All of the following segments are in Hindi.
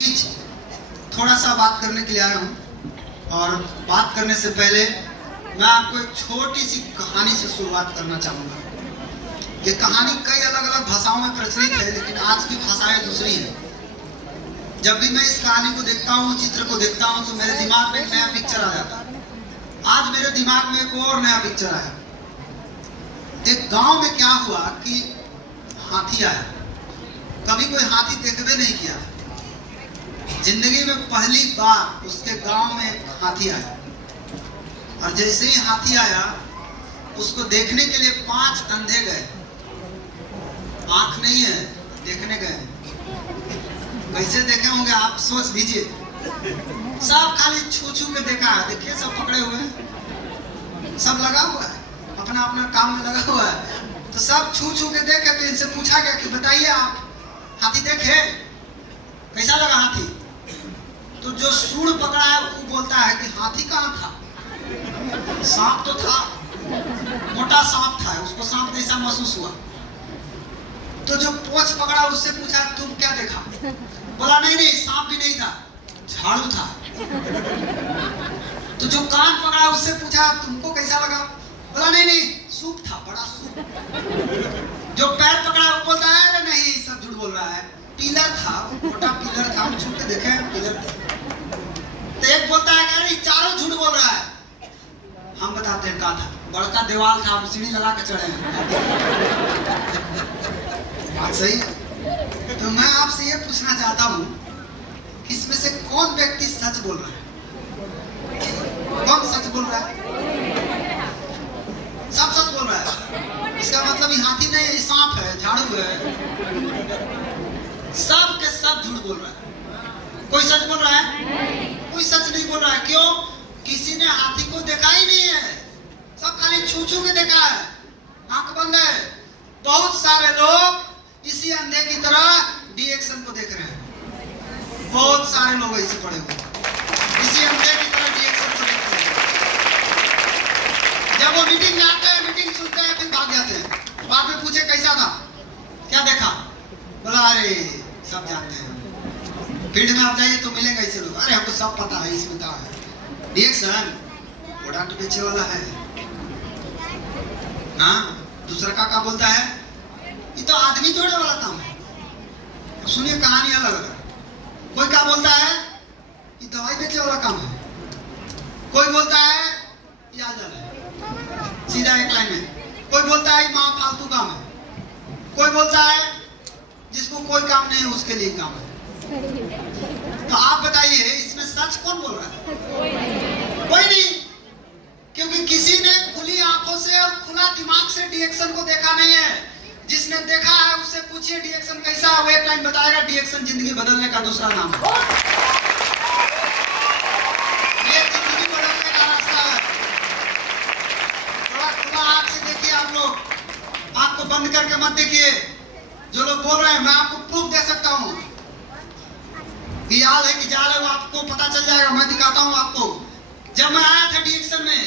थोड़ा सा बात करने के लिए आया हूँ और बात करने से पहले मैं आपको एक छोटी सी कहानी से शुरुआत करना चाहूँगा। ये कहानी कई अलग अलग भाषाओं में प्रचलित है, लेकिन आज की भाषाएं दूसरी है। जब भी मैं इस कहानी को देखता हूँ, चित्र को देखता हूँ, तो मेरे दिमाग में एक नया पिक्चर आ जाता है। आज मेरे दिमाग में एक और नया पिक्चर आया। एक गांव में क्या हुआ कि हाथी आया। कभी कोई हाथी देखबे नहीं किया। जिंदगी में पहली बार उसके गांव में एक हाथी आया, और जैसे ही हाथी आया उसको देखने के लिए 5 अंधे गए। आंख नहीं है, देखने गए। कैसे देखे होंगे आप सोच लीजिए। सब खाली छू छू के देखा है। देखिए सब पकड़े हुए हैं, सब लगा हुआ है, अपना अपना काम में लगा हुआ है। तो सब छू छू के देखे। तो इनसे पूछा गया कि बताइए आप हाथी देखे, कैसा लगा हाथी? तो जो सूंड पकड़ा है वो बोलता है कि हाथी कहाँ था, सांप तो था, मोटा सांप था, उसको सांप जैसा महसूस हुआ। तो जो पोंछ पकड़ा उससे पूछा तुम क्या देखा? बोला नहीं नहीं, सांप भी नहीं था, झाड़ू था। तो जो कान पकड़ा उससे पूछा तुमको कैसा लगा? बोला नहीं नहीं, सूप था, बड़ा सूप। जो पैर पकड़ा वो बोलता है अरे नहीं, सब झूठ बोल रहा है, पिलर था, मोटा पिलर था, हम छू के देखे पिलर था। तो एक बोलता है अरे चारों झूठ बोल रहा है। हम बताते हैं क्या था, बड़का दीवार था, सीढ़ी लगा के चढ़े हैं। बात सही है। तो मैं आपसे ये पूछना चाहता हूँ कि इसमें से कौन व्यक्ति सच बोल रहा है? कौन सच बोल रहा है? सब सच बोल रहा है। इसका मतलब ये हाथी नहीं, सांप है, झाड़ू है। सब के सब झूठ बोल रहा है। कोई सच बोल रहा है? कोई सच नहीं बोल रहा है। क्यों? किसी ने हाथी को देखा ही नहीं है। सब खाली छू छू के देखा है, आंख बंद है। बहुत सारे लोग इसी अंधे की तरह डीएक्शन को देख रहे हैं। बहुत सारे लोग ऐसे पड़े हुए इसी अंधे की तरह डीएक्शन को देख रहे हैं। जब वो मीटिंग में आते हैं, मीटिंग सुनते हैं, फिर भाग जाते हैं। बाद में पूछे कैसा था, क्या देखा? बोला अरे सब जानते हैं। फील्ड में आप जाइए तो मिलेंगे ऐसे लोग, अरे हमको सब पता है, इसमें क्या है। डीएक्शन प्रोडक्ट बेचे वाला है। हाँ, दूसरा का बोलता है ये तो आदमी जोड़ने वाला काम है। सुनिए कहानी अलग अलग। कोई क्या बोलता है ये दवाई बेचने वाला काम है। कोई बोलता है ये आ जाना है, सीधा एक लाइन में। कोई बोलता है माँ फालतू काम है। कोई बोलता है जिसको कोई काम नहीं है उसके लिए काम है। तो आप बताइए इसमें सच कौन बोल रहा है? कोई नहीं, क्योंकि किसी ने खुली आंखों से और खुला दिमाग से डीएक्शन को देखा नहीं है। जिसने देखा है उससे पूछिए डीएक्शन कैसा है, वो एक लाइन बताएगा डीएक्शन जिंदगी बदलने का दूसरा नाम है। ये जिंदगी बदलने का रास्ता है। थोड़ा खुला आंख से देखिए आप लोग, आंख को बंद करके मत देखिए। जो लोग बोल रहे हैं मैं आपको प्रूफ दे सकता हूँ। याद है कि जाल है, वो आपको पता चल जाएगा। मैं दिखाता हूँ आपको। जब मैं आया था डीएक्शन में,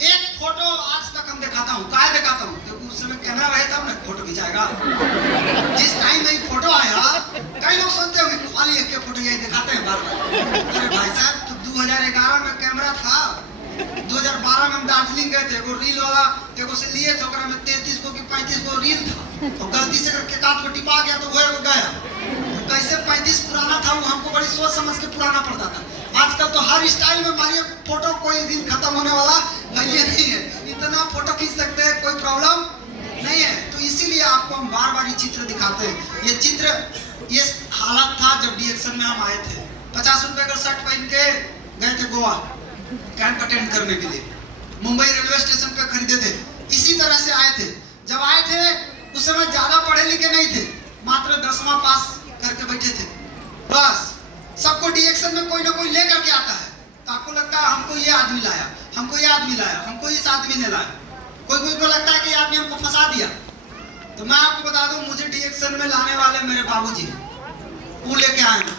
एक फोटो आज तक हम दिखाता हूँ। काहे दिखाता हूँ? क्योंकि उस समय कैमरा रहे तब ना फोटो खिंचाएगा। जिस टाइम में फोटो आया, कई लोग सोचते होंगे खाली एक के फोटो यही दिखाते हैं बार बार। अरे भाई साहब, तो 2011 में कैमरा था, 2012 में हम दार्जिलिंग गए थे, एगो रील वाला एगो से लिए थे, ओकरा में 33 गो की 35 गो रील था, और गलती से करके काट को टिपा गया तो वो एगो गया। कैसे 35 पुराना था वो हमको बड़ी सोच समझ के पुराना पड़ता था। आजकल तो हर स्टाइल में मारिए फोटो, कोई दिन खत्म होने वाला ये नहीं है। इतना फोटो खींच सकते हैं, कोई प्रॉब्लम नहीं है। तो इसीलिए आपको हम बार बार ये चित्र दिखाते हैं। ये चित्र, ये हालत था जब डीएक्शन में हम आए थे। 50 रुपए का शर्ट पहन के गए थे गोवा कैंप अटेंड करने के लिए। मुंबई रेलवे स्टेशन पे खरीदे थे। इसी तरह से आए थे। जब आए थे उस समय ज्यादा पढ़े लिखे नहीं थे, मात्र 10वां पास करके बैठे थे बस। सबको डीएक्शन में कोई ना कोई लेकर के आता है। तो आपको लगता है हमको ये आदमी लाया, हमको ये आदमी लाया, हमको इस आदमी ने लाया। कोई को लगता है कि आदमी हमको फंसा दिया। तो मैं आपको बता दूं, मुझे डीएक्शन में लाने वाले मेरे बाबूजी, वो लेके आए हैं।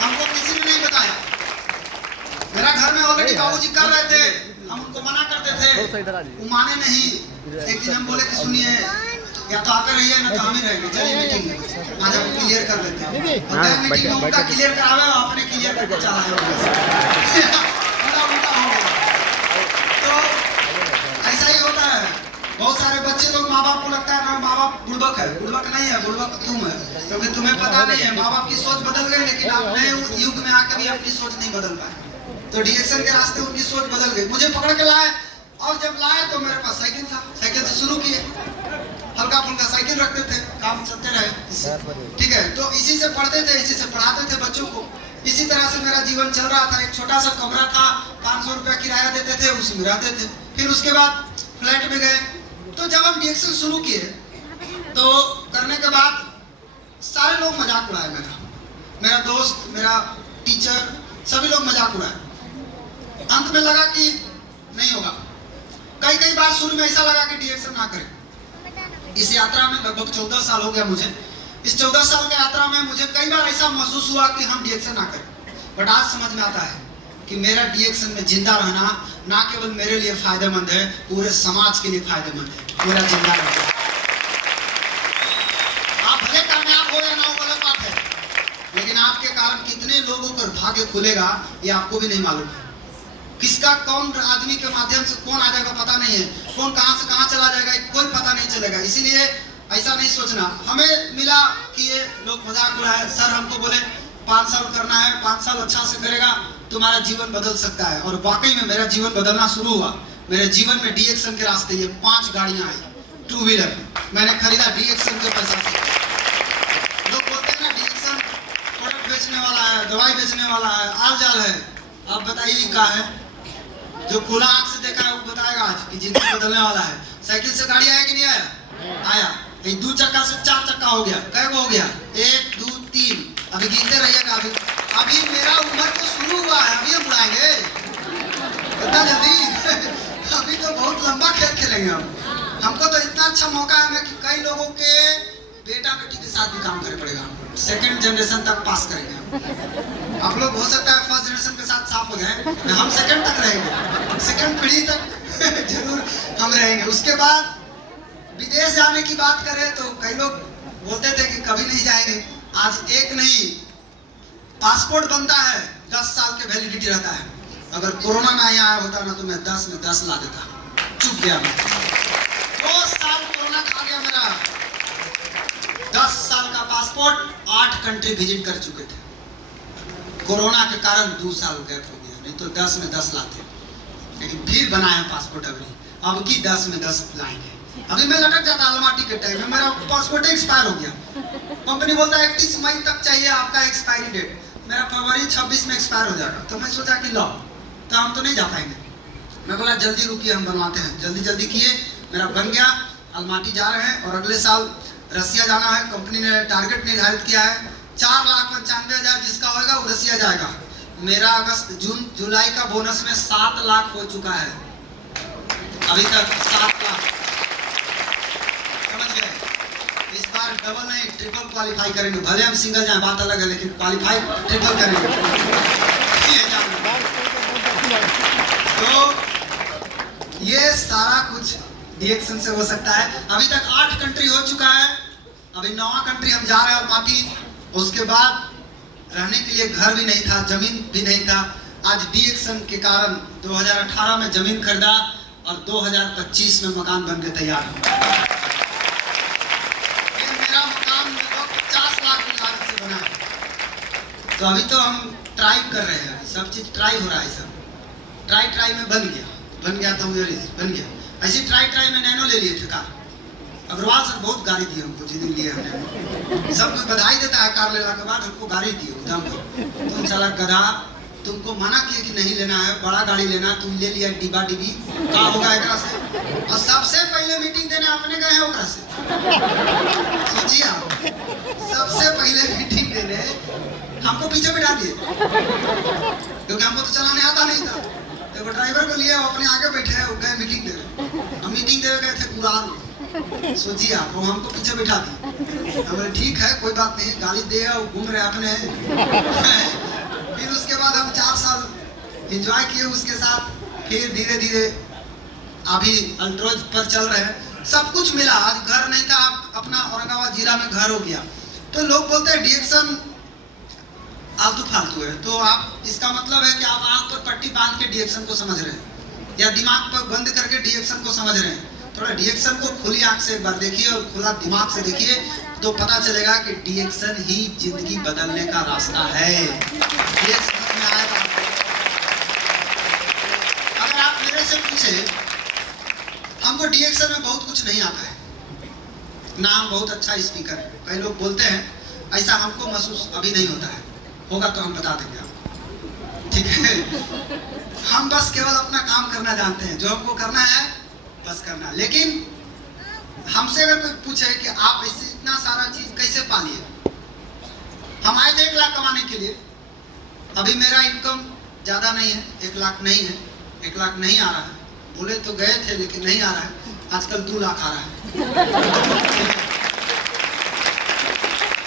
हमको किसी ने नहीं बताया। मेरा घर में ऑलरेडी बाबूजी कर रहे थे, हम उनको मना करते थे, वो माने नहीं। एक दिन हम बोले कि सुनिए या तो आकर रहिए ना तो हम ही रहेंगे। चलिए मीटिंग में आज हम क्लियर कर लेते हैं और हाँ, मीटिंग में बैठिए, उनका क्लियर करावे और अपने क्लियर करके चला है उल्टा उल्टा हो गया। तो ऐसा ही होता है। बहुत सारे बच्चे लोग माँ बाप को लगता है ना माँ बाप बुड़बक है। बुड़बक नहीं है, बुड़बक तुम है, क्योंकि तुम्हें पता नहीं है। माँ बाप की सोच बदल गई, लेकिन आप नए युग में आके भी अपनी सोच नहीं बदल पाए। तो डीएक्शन के रास्ते उनकी सोच बदल गई। मुझे पकड़ के लाए और जब लाए तो मेरे पास साइकिल था। साइकिल से शुरू किए, हल्का फुल्का साइकिल रखते थे, काम चलते रहे। ठीक है, तो इसी से पढ़ते थे, इसी से पढ़ाते थे बच्चों को। इसी तरह से मेरा जीवन चल रहा था। एक छोटा सा कमरा था, 500 रुपया किराया देते थे, उसमें रहते थे। फिर उसके बाद फ्लैट में गए। तो जब हम डीएक्शन शुरू किए तो करने के बाद सारे लोग मजाक उड़ाए। मेरा दोस्त, मेरा टीचर, सभी लोग मजाक उड़ाए। अंत में लगा कि नहीं होगा। कई बार शुरू में ऐसा लगा कि डीएक्शन ना करें। इस यात्रा में लगभग 14 साल हो गया मुझे। इस 14 साल की यात्रा में मुझे कई बार ऐसा महसूस हुआ कि हम डीएक्शन ना करें, बट आज समझ में आता है कि मेरा डीएक्शन में जिंदा रहना ना केवल मेरे लिए फायदेमंद है, पूरे समाज के लिए फायदेमंद है। मेरा जिंदा रहना, आप भले कामयाब हो या ना हो अलग बात है, लेकिन आपके कारण कितने लोगों का भाग्य खुलेगा ये आपको भी नहीं मालूम है। किसका कौन आदमी के माध्यम से कौन आ जाएगा पता नहीं है, कौन कहां से कहां चला जाएगा कोई पता नहीं चलेगा। इसीलिए ऐसा नहीं सोचना। हमें मिला कि ये लोग मजाक उड़ाए। सर हमको बोले 5 साल करना है, 5 साल अच्छा से करेगा तुम्हारा जीवन बदल सकता है। और वाकई में मेरा जीवन बदलना शुरू हुआ। मेरे जीवन में डीएक्शन के रास्ते ये 5 गाड़ियां आई, 2 व्हीलर मैंने खरीदा डीएक्शन के पैसा से। लोग बोलते हैं ना डीएक्शन प्रोडक्ट बेचने वाला है, दवाई बेचने वाला है, आल जाल है। आप बताइए क्या है? जो खुला आंख से देखा है वो बताएगा आज कि जिंदगी बदलने वाला है। साइकिल से गाड़ी आया कि नहीं आया? आया। 2 चक्का से 4 चक्का हो गया। कै हो गया? 1 2 3। अभी गिनते रहिएगा। अभी मेरा उम्र तो शुरू हुआ है, अभी हम उड़ाएंगे इतना जल्दी? अभी तो बहुत लंबा खेल खेलेंगे हम। हमको तो इतना अच्छा मौका है ना कि कई लोगों के बेटा बेटी के साथ भी काम करना पड़ेगा। 2nd जनरेशन तक पास करेंगे। आप लोग हो सकता है 1st जनरेशन के साथ साफ हो गए, हम 2nd तक रहेंगे। 2nd पीढ़ी तक जरूर हम रहेंगे। उसके बाद विदेश जाने की बात करें तो कई लोग बोलते थे कि कभी नहीं जाएंगे। आज एक नहीं, पासपोर्ट बनता है, 10 साल के वैलिडिटी रहता है। अगर कोरोना नहीं आया होता ना तो मैं 10 में 10 ला देता। चुप गया मैं। 2 साल कोरोना खा गया मेरा। 10 साल का पासपोर्ट, 8 कंट्री विजिट कर चुके थे। कोरोना के कारण 2 साल गैप हो गया, नहीं तो 10 में 10 लाते। लेकिन फिर बनाया पासपोर्ट। अब की 10 में 10 लाएंगे। अभी मैं लटक जाता अलमाटी के टाइम में, मेरा पासपोर्ट एक्सपायर हो गया। कंपनी बोलता है 31 मई तक चाहिए आपका एक्सपायरी डेट। मेरा फरवरी 26 में एक्सपायर हो जाएगा। तो मैं सोचा कि लो, तो हम तो नहीं जा पाएंगे। मैं बोला जल्दी रुकिए, हम बनवाते हैं। जल्दी किए, मेरा बन गया। अलमाटी जा रहे हैं और अगले साल रसिया जाना है। कंपनी ने टारगेट निर्धारित किया है 4,95,000 जिसका होगा वो रसिया जाएगा। मेरा अगस्त जून जुलाई का बोनस में 7 लाख हो चुका है अभी तक। 7 लाख, समझ गए? इस बार डबल नहीं ट्रिपल क्वालिफाई करेंगे। भले हम सिंगल जाए बात अलग है, लेकिन क्वालिफाई ट्रिपल करेंगे। तो ये सारा कुछ डीएक्शन से हो सकता है। अभी तक 8 कंट्री हो चुका है, अभी 9वां कंट्री हम जा रहे हैं अलमाटी। उसके बाद रहने के लिए घर भी नहीं था, जमीन भी नहीं था। आज डीएक्शन के कारण 2018 में जमीन खरीदा और 2025 में मकान बन के तैयार है। ये मेरा मकान लगभग 50 लाख की लागत से बना है। तो अभी तो हम ट्राई कर रहे हैं, सब चीज ट्राई हो रहा है। सब ट्राई में बन गया तो बन गया। ऐसी ट्राई में नैनो ले लिए थे कार। अग्रवाल सर बहुत गाड़ी दी हमको जिस लिए हमने। सब कोई बधाई देता है कार लेने के बाद, हमको गाड़ी दी तुम साला गधा, तुमको मना किए कि नहीं लेना है, बड़ा गाड़ी लेना, तुम ले लिया डिब्बा डिब्बी, क्या होगा एकरा से? और सबसे पहले मीटिंग देने अपने गए हैं ओकरा से। सोचिए आप, सबसे पहले मीटिंग देने हमको पीछे बिठा दिए, क्योंकि हमको तो चलाने आता नहीं था। तो ड्राइवर को लिए अपने आगे बैठे हैं, गए मीटिंग देने। हम मीटिंग देने गए थे कुरान। सोचिए आप, वो हमको पीछे बिठा दी। हमें ठीक है कोई बात नहीं, गाली दे घूम रहे अपने। फिर उसके बाद हम 4 साल एंजॉय किए उसके साथ। फिर धीरे धीरे अभी अल्ट्रोज पर चल रहे हैं। सब कुछ मिला, आज घर नहीं था, आप अपना औरंगाबाद जिला में घर हो गया। तो लोग बोलते हैं डिएक्शन आलतू फालतू है, तो आप इसका मतलब है कि आप आंख पर पट्टी बांध के डिएक्शन को समझ रहे हैं या दिमाग पर बंद करके डिएक्शन को समझ रहे हैं। थोड़ा डिएक्शन को खुली आंख से एक बार देखिए और खुला दिमाग से देखिए, तो पता चलेगा कि डिएक्शन ही जिंदगी बदलने का रास्ता है। ये समझ में आएगा। अगर आप मेरे से पूछे, हमको डिएक्शन में बहुत कुछ नहीं आता है ना, हम बहुत अच्छा स्पीकर है, कई लोग बोलते हैं, ऐसा हमको महसूस अभी नहीं होता है, होगा तो हम बता देंगे आपको, ठीक है। हम बस केवल अपना काम करना जानते हैं, जो हमको करना है बस करना। लेकिन हमसे अगर कोई पूछे कि आप ऐसे इतना सारा चीज कैसे पालिए, हम आए थे 1 लाख कमाने के लिए, अभी मेरा इनकम ज्यादा नहीं है, 1 लाख नहीं है, 1 लाख नहीं आ रहा है, बोले तो गए थे लेकिन नहीं आ रहा है, आजकल 2 लाख आ रहा है।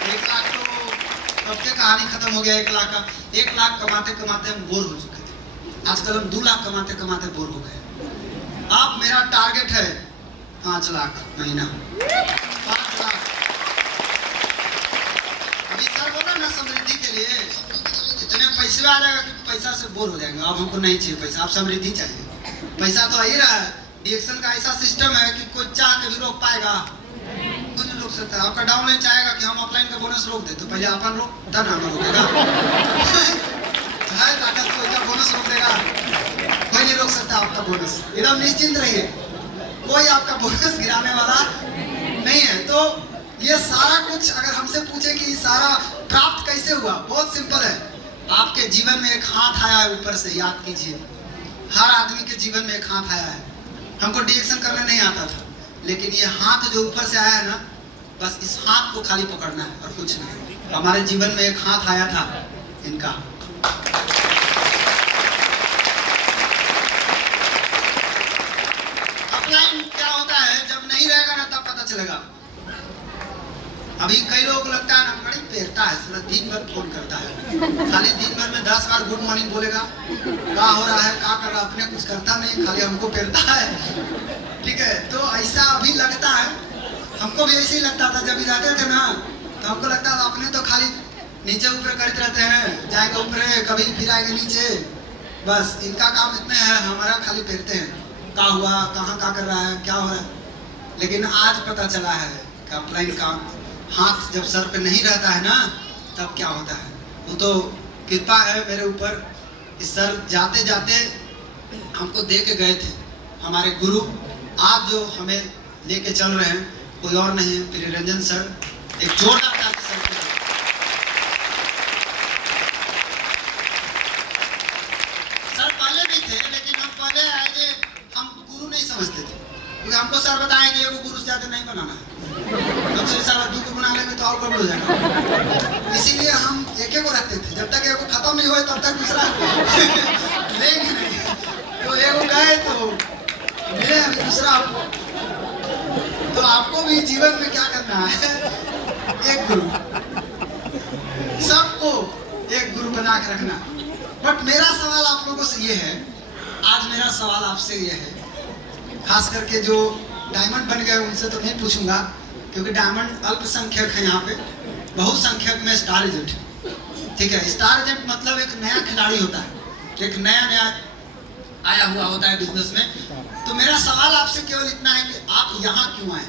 1 लाख तो अब के कहानी खत्म हो गया, 1 लाख का। 1 लाख कमाते कमाते हम बोर हो चुके थे, आजकल हम 2 लाख कमाते कमाते बोर हो गए। अब मेरा टारगेट है 5 लाख महीना, 5 लाख। अभी सर बोला ना समृद्धि के लिए इतने पैसे आ जाएगा कि पैसा से बोर हो जाएगा। अब हमको नहीं चाहिए पैसा, अब समृद्धि चाहिए। पैसा तो आ ही रहा है, डिएक्शन का ऐसा सिस्टम है कि कोई चाह के भी रोक पाएगा, कुछ नहीं रोक सकता। आपका डाउनलाइन चाहेगा कि हम ऑफलाइन का बोनस रोक दे, तो पहले अपन रोक तब ना रोकेगा। है ताकत कोई का बोनस रोक देगा, कोई नहीं रोक सकता आपका बोनस। एकदम निश्चिंत रहिए, कोई आपका बोनस गिराने वाला नहीं है। तो ये सारा कुछ अगर हमसे पूछे कि सारा प्राप्त कैसे हुआ, बहुत सिंपल है। आपके जीवन में एक हाथ आया है ऊपर से, याद कीजिए, हर आदमी के जीवन में एक हाथ आया है। हमको डिएक्शन करने नहीं आता था, लेकिन ये हाथ जो ऊपर से आया है ना, बस इस हाथ को खाली पकड़ना है और कुछ नहीं। हमारे जीवन में एक हाथ आया था इनका। ऑफलाइन क्या होता है, जब नहीं रहेगा ना तब पता चलेगा। अभी कई लोगों को लगता है ना, बड़ी पेरता है, सिर्फ दिन भर फोन करता है, खाली दिन भर में 10 बार गुड मॉर्निंग बोलेगा, क्या हो रहा है, क्या कर रहा है, अपने कुछ करता नहीं, खाली हमको पेरता है, ठीक है। तो ऐसा अभी लगता है, हमको भी ऐसे ही लगता था जब जाते थे ना, तो हमको लगता था अपने तो खाली नीचे ऊपर करते रहते हैं, जाएगा ऊपर कभी फिर आएंगे नीचे, बस इनका काम इतने है, हमारा खाली पेरते हैं, क्या हुआ, कहाँ क्या कर रहा है, क्या हो रहा है। लेकिन आज पता चला है कि ऑफलाइन काम, हाथ जब सर पे नहीं रहता है ना, तब क्या होता है। वो तो कृपा है मेरे ऊपर, इस सर जाते जाते हमको दे के गए थे हमारे गुरु। आज जो हमें लेके चल रहे हैं कोई और नहीं है, प्रियरंजन सर। एक जोरदार ताली सर के। सर पहले भी थे, लेकिन हम पहले आए हम गुरु नहीं समझते थे, क्योंकि हमको सर बताया कि एगो गुरु से ज्यादा नहीं बनाना है, हमसे सारा 2 को बना लेंगे तो और गड़बड़ हो जाएगा। इसीलिए हम एक को रखते थे, जब तक एगो खत्म नहीं हुए तब तक दूसरा लेंगे नहीं। तो एगो गए तो मिले अभी दूसरा। तो आपको भी जीवन में क्या करना है, एक गुरु, सबको एक गुरु बना के रखना। बट मेरा सवाल आप लोगों से ये है, आज मेरा सवाल आपसे ये है, खास करके जो डायमंड बन गए उनसे तो नहीं पूछूंगा, क्योंकि डायमंड अल्पसंख्यक है, यहाँ पे बहुसंख्यक में स्टार एजेंट, ठीक है। स्टार एजेंट मतलब एक नया खिलाड़ी होता है, एक नया आया हुआ होता है बिजनेस में। तो मेरा सवाल आपसे केवल इतना है कि आप यहाँ क्यों आए,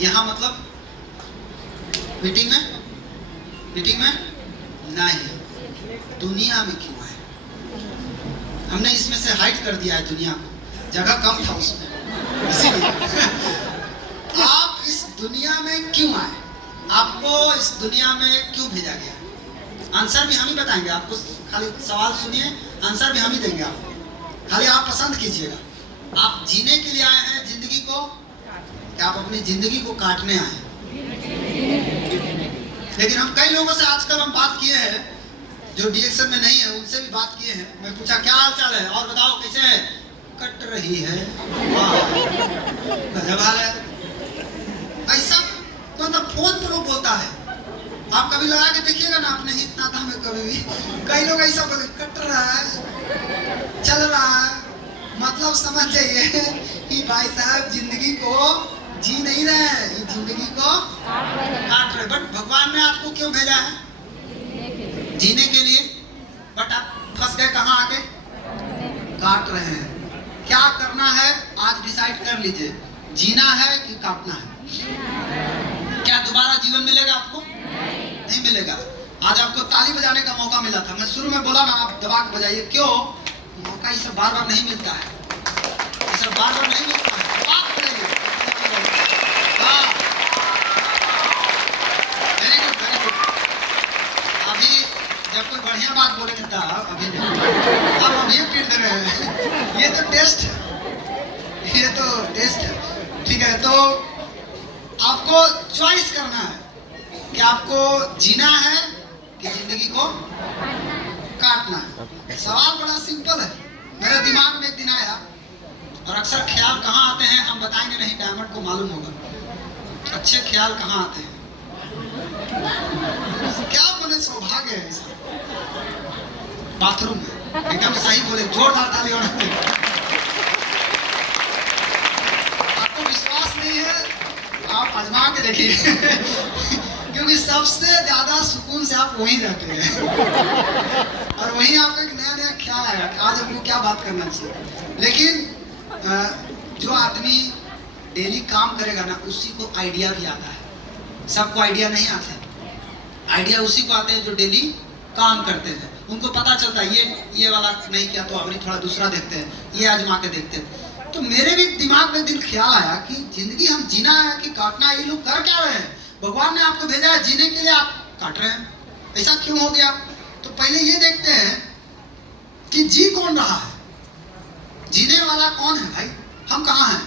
यहाँ मतलब मीटिंग में नहीं, दुनिया में क्यों आए। हमने इसमें से हाइड कर दिया है दुनिया को, जगह कम था उसमें, इसीलिए आप इस दुनिया में क्यों आए, आपको इस दुनिया में क्यों भेजा गया। आंसर भी हम ही बताएंगे आपको, खाली सवाल सुनिए, आंसर भी हम ही देंगे आपको, खाली आप पसंद कीजिएगा। आप जीने के लिए आए हैं जिंदगी को, क्या आप अपनी जिंदगी को काटने आए हैं। लेकिन हम कई लोगों से आजकल हम बात किए हैं जो डिएक्शन में नहीं है, उनसे भी बात किए हैं। मैं पूछा क्या हाल चाल है और बताओ कैसे है, कट रही है, गजब हाल है। ऐसा मतलब फोन पर वो बोलता है, आप कभी लगा के देखिएगा ना, आपने इतना था में कभी भी, कई लोग ऐसा बोले, कट रहा है, चल रहा है, मतलब समझ जाइए कि भाई साहब जिंदगी को जी नहीं रहे हैं, ये जिंदगी को काट रहे। बट भगवान ने आपको क्यों भेजा है? जीने के लिए। बट आप फंस गए कहाँ आके? काट रहे हैं। क्या करना है आज डिसाइड कर लीजिए, जीना है कि काटना है। क्या दोबारा जीवन मिलेगा आपको? नहीं मिलेगा। आज आपको ताली बजाने का मौका मिला था, मैं शुरू में बोला ना, आप दबा के बजाइए। क्यों? मौका ये सब बार बार नहीं मिलता है, ये सब बार बार नहीं मिलता है। दबा के बजाइए। हाँ, वेरी गुड वेरी गुड। अभी जब कोई बढ़िया बात बोलेंगे तब अभी नहीं, हम अभी पीट दे रहे हैं। ये तो टेस्ट है, ये तो टेस्ट है। ठीक है, तो आपको चॉइस करना है कि आपको जीना है कि जिंदगी को काटना है। सवाल बड़ा सिंपल है। मेरे दिमाग में एक दिन आया, और अक्सर ख्याल कहाँ आते हैं हम बताएंगे नहीं, डायमंड को मालूम होगा अच्छे ख्याल कहाँ आते हैं। क्या बोले, सौभाग्य है इसका। बाथरूम में एकदम सही बोले, जोरदार ताली होना चाहिए। आपको विश्वास नहीं है, आप आजमा के देखिए क्योंकि सबसे ज्यादा सुकून से आप वहीं रहते हैं और वहीं आपको एक नया नया ख्याल आएगा कि आज हमको क्या बात करना चाहिए। लेकिन जो आदमी डेली काम करेगा ना, उसी को आइडिया भी आता है। सबको आइडिया नहीं आता है, आइडिया उसी को आते हैं जो डेली काम करते हैं। उनको पता चलता है ये वाला नहीं किया तो अपनी थोड़ा दूसरा देखते हैं, ये आजमा के देखते हैं। तो मेरे भी दिमाग में एक दिन ख्याल आया कि जिंदगी हम जीना है कि काटना है। ये लोग कर क्या रहे हैं? भगवान ने आपको भेजा है जीने के लिए, आप काट रहे हैं, ऐसा क्यों हो गया? तो पहले ये देखते हैं कि जी कौन रहा है, जीने वाला कौन है भाई, हम कहाँ हैं?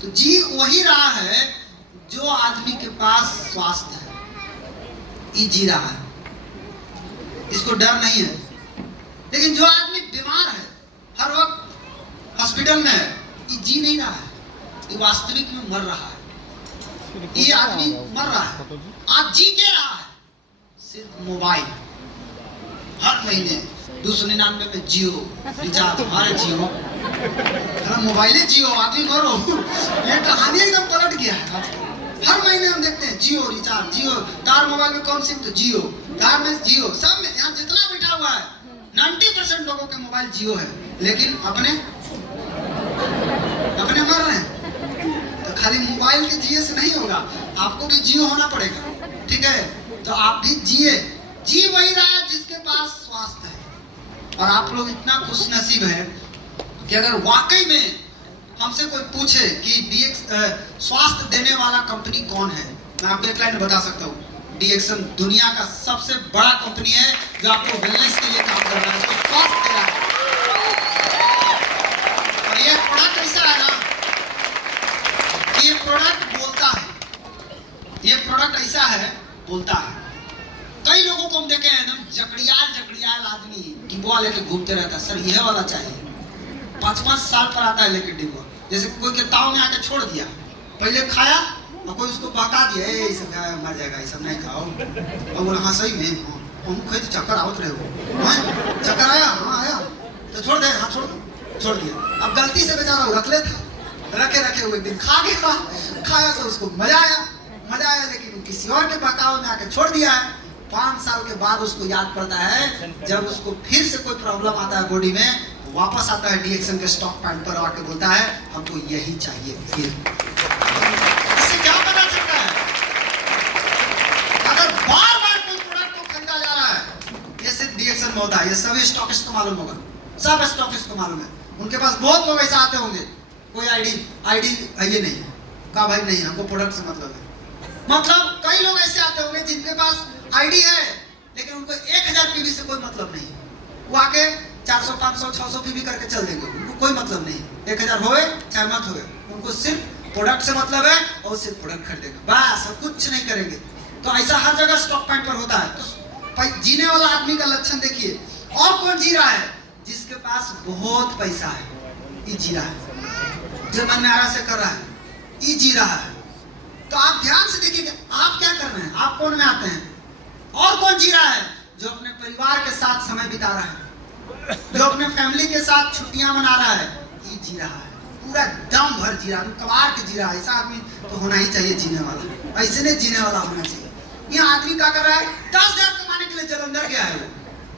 तो जी वही रहा है जो आदमी के पास स्वास्थ्य है, ये जी रहा है, इसको डर नहीं है। लेकिन जो आदमी बीमार है, हर वक्त हॉस्पिटल में है, ये जी नहीं रहा है, ये वास्तविक में मर रहा है। ये आदमी मर रहा है, आज जी के रहा है सिर्फ मोबाइल। हर महीने 299 में जियो रिचार्ज, हमारे जियो, मोबाइल जियो, आदमी मरो। ये कहानी एकदम पलट गया है। हर महीने हम देखते हैं जियो रिचार्ज, जियो तार, मोबाइल में कौन सिम तो जियो, तार में जियो, सब में यहाँ जितना बैठा हुआ है 90% लोगों के मोबाइल जियो है, लेकिन अपने मर रहे हैं। तो खाली मोबाइल के जिए से नहीं होगा, आपको भी जियो होना पड़ेगा। ठीक है, तो आप भी जिए। जी वही रहा है जिसके पास स्वास्थ्य है। और आप लोग इतना खुश नसीब है कि अगर वाकई में हमसे कोई पूछे कि डीएक्स स्वास्थ्य देने वाला कंपनी कौन है, मैं आपको एक लाइन में बता सकता हूँ, डीएक्सन दुनिया का सबसे बड़ा कंपनी है जो आपको वेलनेस के लिए काम कर रहा है, तो स्वास्थ्य दे रहा है। और ये प्रोडक्ट ऐसा है ना, ये प्रोडक्ट बोलता है, ये प्रोडक्ट ऐसा है बोलता है। कई लोगों को हम देखे हैं एकदम जकड़ियाल आदमी डिब्बा लेके घूमते रहता है, सर यह वाला चाहिए, 5-5 साल पर आता है लेके डिब्बा। जैसे कोई के ताव में आके छोड़ दिया, पहले खाया और कोई उसको बहका दिया, ये सब मर जाएगा, ये सब नहीं खाओ। और बोला हाँ सही में, हम खाए तो चक्कर आवत रहे हो, चक्कर आया, हाँ आया, तो छोड़ दे, हाँ छोड़ दिया। अब गलती से बेचारा रख ले था, रखे हुए दिन खा गया, खाया तो उसको मजा आया, लेकिन किसी और के बहकाव में आके छोड़ दिया है। 5 साल के बाद उसको याद पड़ता है, जब उसको फिर से कोई प्रॉब्लम आता है बॉडी में, वापस आता है डीएक्सन के स्टॉक पॉइंट पर आके बोलता है हमको यही चाहिए। फिर इससे क्या पता चलता है? अगर बार कोई प्रोडक्ट को खरीदा जा रहा है, ये सिर्फ डीएक्सन में होता है, ये सभी स्टॉकिस्ट को मालूम होगा, सब स्टॉकिस्ट को मालूम है। उनके पास बहुत लोग ऐसा आते होंगे, कोई आईडी है ये नहीं, कहा भाई नहीं, हमको प्रोडक्ट से मतलब है। मतलब कई लोग ऐसे आते होंगे जिनके पास आईडी है, लेकिन उनको 1000 पीवी से कोई मतलब नहीं, वो आके 400, 500, 600 पीवी करके चल देंगे, उनको कोई मतलब नहीं, 1000 होए चाहे मत होए, उनको सिर्फ प्रोडक्ट से मतलब है और सिर्फ प्रोडक्ट खरीदेंगे, बस कुछ नहीं करेंगे। तो ऐसा हर जगह स्टॉक पॉइंट पर होता है। तो जीने वाला आदमी का लक्षण देखिए। और कौन जी रहा है? जिसके पास बहुत पैसा है, ये जी रहा है, जो मन में आ रहा से कर रहा है, ये जी रहा है। तो आप ध्यान से देखिए आप क्या कर रहे हैं, आप कौन में आते हैं। और कौन जी रहा है? जो अपने परिवार के साथ समय बिता रहा है, जो अपने फैमिली के साथ छुट्टियां मना रहा है, ये जी रहा है, पूरा दम भर जी रहा है, कबाड़ के जी रहा है। ऐसा आदमी तो होना ही चाहिए जीने वाला, ऐसे नहीं जीने वाला होना चाहिए। यहाँ आदमी क्या कर रहा है, 10,000 कमाने के लिए जलंधर गया है,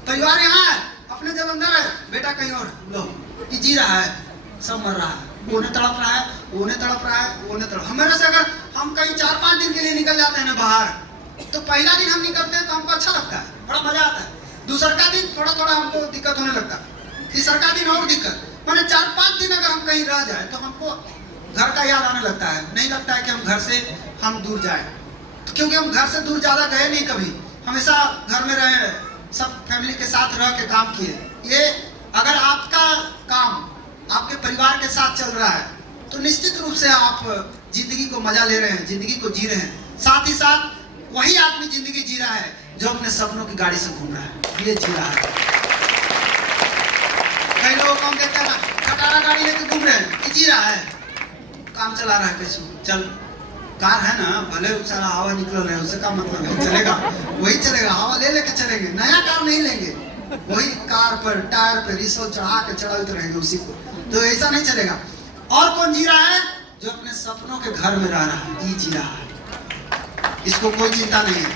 परिवार यहाँ है, अपने जलंधर है, बेटा कहीं और, लो ये जी रहा है, सब मर रहा है, वो ने तड़प रहा है, वो ने तड़प रहा है, वो ने तड़प। हमारे से अगर हम कहीं 4-5 दिन के लिए निकल जाते हैं ना बाहर, तो पहला दिन हम निकलते हैं तो हमको अच्छा लगता है, बड़ा मजा आता है। दूसरा का दिन थोड़ा थोड़ा हमको दिक्कत होने लगता है, तीसरा का दिन और दिक्कत। मैंने 4-5 दिन अगर हम कहीं रह जाए तो हमको घर का याद आने लगता है, नहीं लगता है कि हम घर से हम दूर जाए, क्योंकि हम घर से दूर ज्यादा गए नहीं कभी, हमेशा घर में रहे, सब फैमिली के साथ रह के काम किए। ये अगर आपका काम आपके परिवार के साथ चल रहा है तो निश्चित रूप से आप जिंदगी को मजा ले रहे हैं, जिंदगी को जी रहे हैं। साथ ही साथ वही आदमी जिंदगी जी रहा है जो अपने सपनों की गाड़ी से घूम रहा है, ये जी रहा है। कई लोगों को हम देखते हैं ना, खटारा गाड़ी लेके घूम रहे हैं, ये जी रहा है, काम चला रहा है, कैसे चल कार है ना, भले सारा हवा निकल रहा है, उससे क्या मतलब है, चलेगा वही चलेगा, हवा ले लेके चलेंगे, नया कार नहीं लेंगे, वही कार पर टायर पर रिसो चढ़ा के चढ़ाते रहेंगे उसी को, तो ऐसा नहीं चलेगा। और कौन जी रहा है, जो अपने सपनों के घर में रह रहा है, ये जी रहा है, इसको कोई चिंता नहीं है।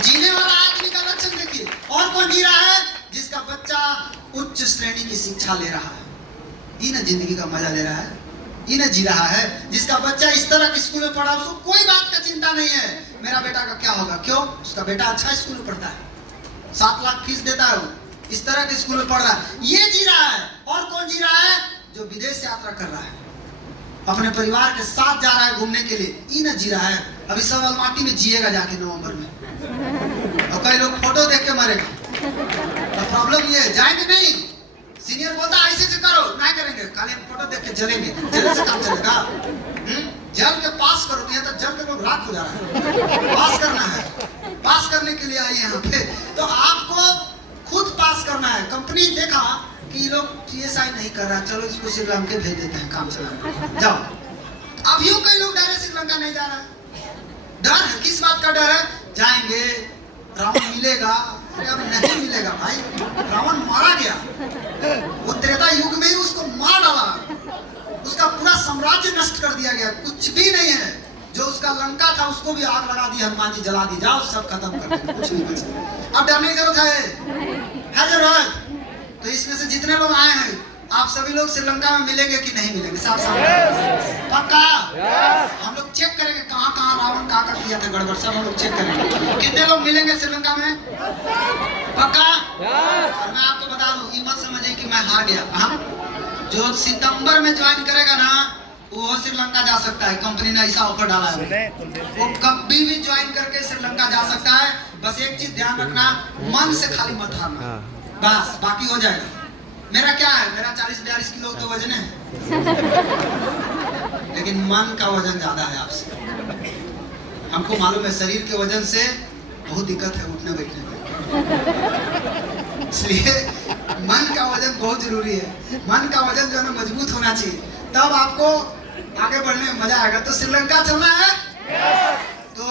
जीने वाला आदमी का लक्षण देखिए। और कौन जी रहा है, जिसका बच्चा उच्च श्रेणी की शिक्षा ले रहा है, ये ना जिंदगी का मजा ले रहा है, ये ना जी रहा है। जिसका बच्चा इस तरह के स्कूल में पढ़ा, उसको कोई बात का चिंता नहीं है, मेरा बेटा का क्या होगा, क्यों, उसका बेटा अच्छा स्कूल में पढ़ता है, 7 लाख फीस देता है, वो इस तरह के स्कूल में पढ़ रहा है, ये जी रहा है। और कौन जी रहा है, जो विदेश यात्रा कर रहा है, अपने परिवार के साथ जा रहा है घूमने के लिए, ये ना जी रहा है। अभी सब अलमाटी में जिएगा जाके नवंबर में, और कई लोग फोटो देख के मरेगा। तो प्रॉब्लम ये है, जाएंगे नहीं, सीनियर बोलता है ऐसे से करो, नहीं करेंगे, खाली हम फोटो देख के जलेंगे, जलने से काम चलेगा। जल के पास करो, तो यहाँ तक जल के लोग राख हो जा रहा है, पास करना है, पास करने के लिए आए यहाँ पे, तो आपको खुद पास करना है। कंपनी देखा कि लोग TSI नहीं कर रहा, चलो इसको श्रीलंका भेज देते हैं काम चलाने, जाओ। अभी कई लोग डायरेक्ट श्रीलंका नहीं जा रहा है, डर है, किस बात का डर है, जाएंगे रावण मिलेगा, अरे अब नहीं मिलेगा भाई, रावण मारा गया, वो त्रेता युग में ही उसको मार डाला, उसका पूरा साम्राज्य नष्ट कर दिया गया, कुछ भी नहीं है। जो उसका लंका था उसको भी आग लगा दी, हनुमान जी जला दी, जाओ सब खत्म कर दो, कुछ नहीं बचा। अब डरने की जरूरत है जरूरत। तो इसमें से जितने लोग आए हैं, आप सभी लोग श्रीलंका में मिलेंगे कि नहीं मिलेंगे, साफ साफ पक्का। हम लोग चेक करेंगे कहाँ कहाँ रावण क्या किया था गड़बड़, सब हम लोग चेक करेंगे। कितने लोग मिलेंगे श्रीलंका में, पक्का। और मैं आपको बता दूं, ये मत समझे कि मैं हार गया। हम जो सितंबर में ज्वाइन करेगा ना, वो श्रीलंका जा सकता है, कंपनी ने ऐसा ऑफर डाला है, वो कभी भी ज्वाइन करके श्रीलंका जा सकता है। बस एक चीज ध्यान रखना, मन से खाली मत हारना, बस बाकी हो जाएगा। मेरा क्या है, मेरा 40-42 किलो तो वजन है, लेकिन मन का वजन ज्यादा है आपसे। हमको मालूम है शरीर के वजन से बहुत दिक्कत है उठने बैठने में, इसलिए मन का वजन बहुत जरूरी है। मन का वजन जो है ना मजबूत होना चाहिए, तब आपको आगे बढ़ने में मजा आएगा। तो श्रीलंका चलना है, तो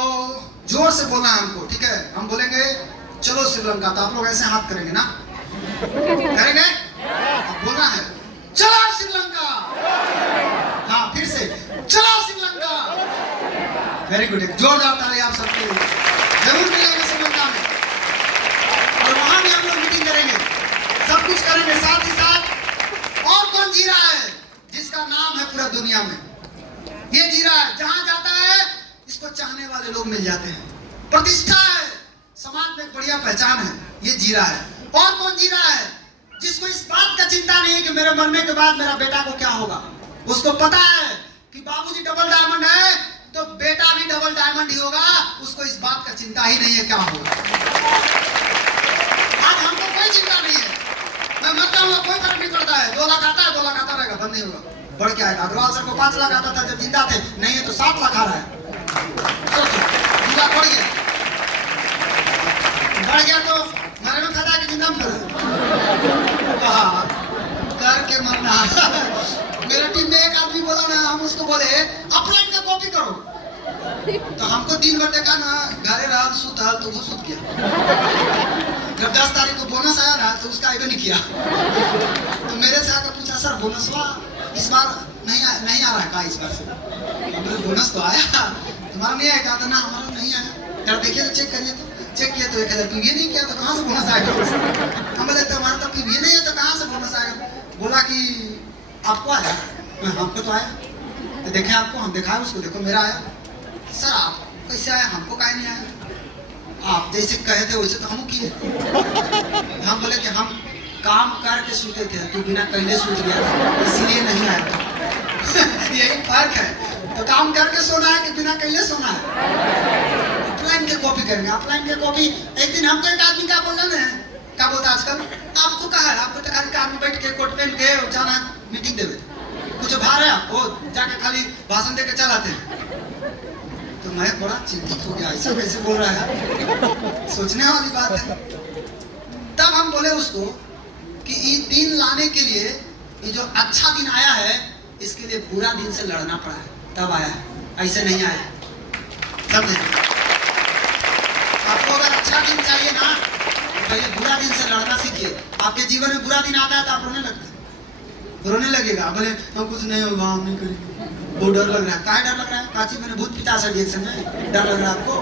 जोर से बोलना है हमको, ठीक है। हम बोलेंगे चलो श्रीलंका, तो आप लोग ऐसे हाथ करेंगे ना, करेंगे, बोलना है चलो श्रीलंका, हाँ फिर से चलो श्रीलंका। वेरी गुड, एक जोरदार ताली आप सबके लिए। जरूर मिलेंगे श्रीलंका में, और वहां भी हम लोग मीटिंग करेंगे, सब कुछ करेंगे। साथ ही साथ और कौन जी रहा है, जिसका नाम है पूरा दुनिया में, ये जी रहा है, जहां जाता है इसको चाहने वाले लोग मिल जाते हैं, प्रतिष्ठा है, समाज में एक बढ़िया पहचान है, ये जी रहा है। और कौन जी रहा है, जिसको इस बात का चिंता नहीं है कि मेरे मरने के बाद मेरा बेटा को क्या होगा, उसको पता है कि बाबूजी डबल डायमंड है तो बेटा भी डबल डायमंड ही होगा, उसको इस बात का चिंता ही नहीं है क्या होगा। आज हमको कोई चिंता नहीं है, मैं मरता हूँ कोई फर्क नहीं पड़ता है, 2 लाख आता है 2 लाख आता रहेगा, बंद नहीं होगा, बढ़ के आएगा। अग्रवाल सर को 5 लाख आता था जब जिंदा थे, नहीं है तो 7 लाख आ रहा है, सोचो 2 लाख बढ़ गया, बढ़ गया तो मरने में खाता है कि जिंदा में करके मरना। मेरे टीम में एक आदमी बोला ना, हम उसको बोले अपलाइन का कॉपी करो, तो हमको दिन भर देखा ना, घरे रात सुता तो वो सुत गया। जब 10 तारीख को बोनस आया ना, तो उसका आइबे नहीं किया, तो मेरे से आकर पूछा सर बोनसवा इस बार नहीं आ रहा है का इस बार से? बोले बोनस तो आया, तुम्हारा नहीं आया? कहा था ना हमारा नहीं आया। यार देखिए तो चेक करिए, तो चेक किया तो 1000 पीवीए नहीं किया तो कहाँ से बोनस आएगा? हम बोले हमारा तो पीवीए नहीं है तो कहाँ से बोनस आएगा? बोला कि आपको आया? हमको तो आया। तो देखे आपको, हम दिखाए उसको, देखो मेरा आया। सर आप कैसे आया, हमको काहे नहीं आया? आप जैसे कहे थे वैसे तो हम किए। हम बोले कि हम काम करके सोते थे, तू बिना कहले सोच गया इसीलिए नहीं आया। यही फर्क है। तो काम करके सोना है कि बिना कहले सोना है? ऑफलाइन के कॉपी करेंगे, ऑफलाइन के कॉपी। एक दिन हमको एक आदमी क्या बोला ना, क्या बोलता आजकल, आपको कहा है आपको तो खाली काम में बैठ के कोट पहन के जाना मीटिंग देवे, कुछ भार है आपको, जाके खाली भाषण दे के चलाते हैं। तो मैं बड़ा चिंतित हो गया, ऐसा कैसे बोल रहा है? सोचने वाली बात है। तब हम बोले उसको कि ये दिन लाने के लिए, ये जो अच्छा दिन आया है इसके लिए बुरा दिन से लड़ना पड़ा है, तब आया है, ऐसे नहीं आया। समझे? आपको अगर अच्छा दिन चाहिए ना तो पहले बुरा दिन से लड़ना सीखिए। आपके जीवन में बुरा दिन आता है तो आप रोने लगते हैं, रोने लगेगा, बोले हम कुछ नहीं होगा, हम नहीं करेंगे, वो डर लग रहा है। काहे डर लग रहा है? काची मैंने भूत पिता से रिएक्शन में डर लग रहा है आपको?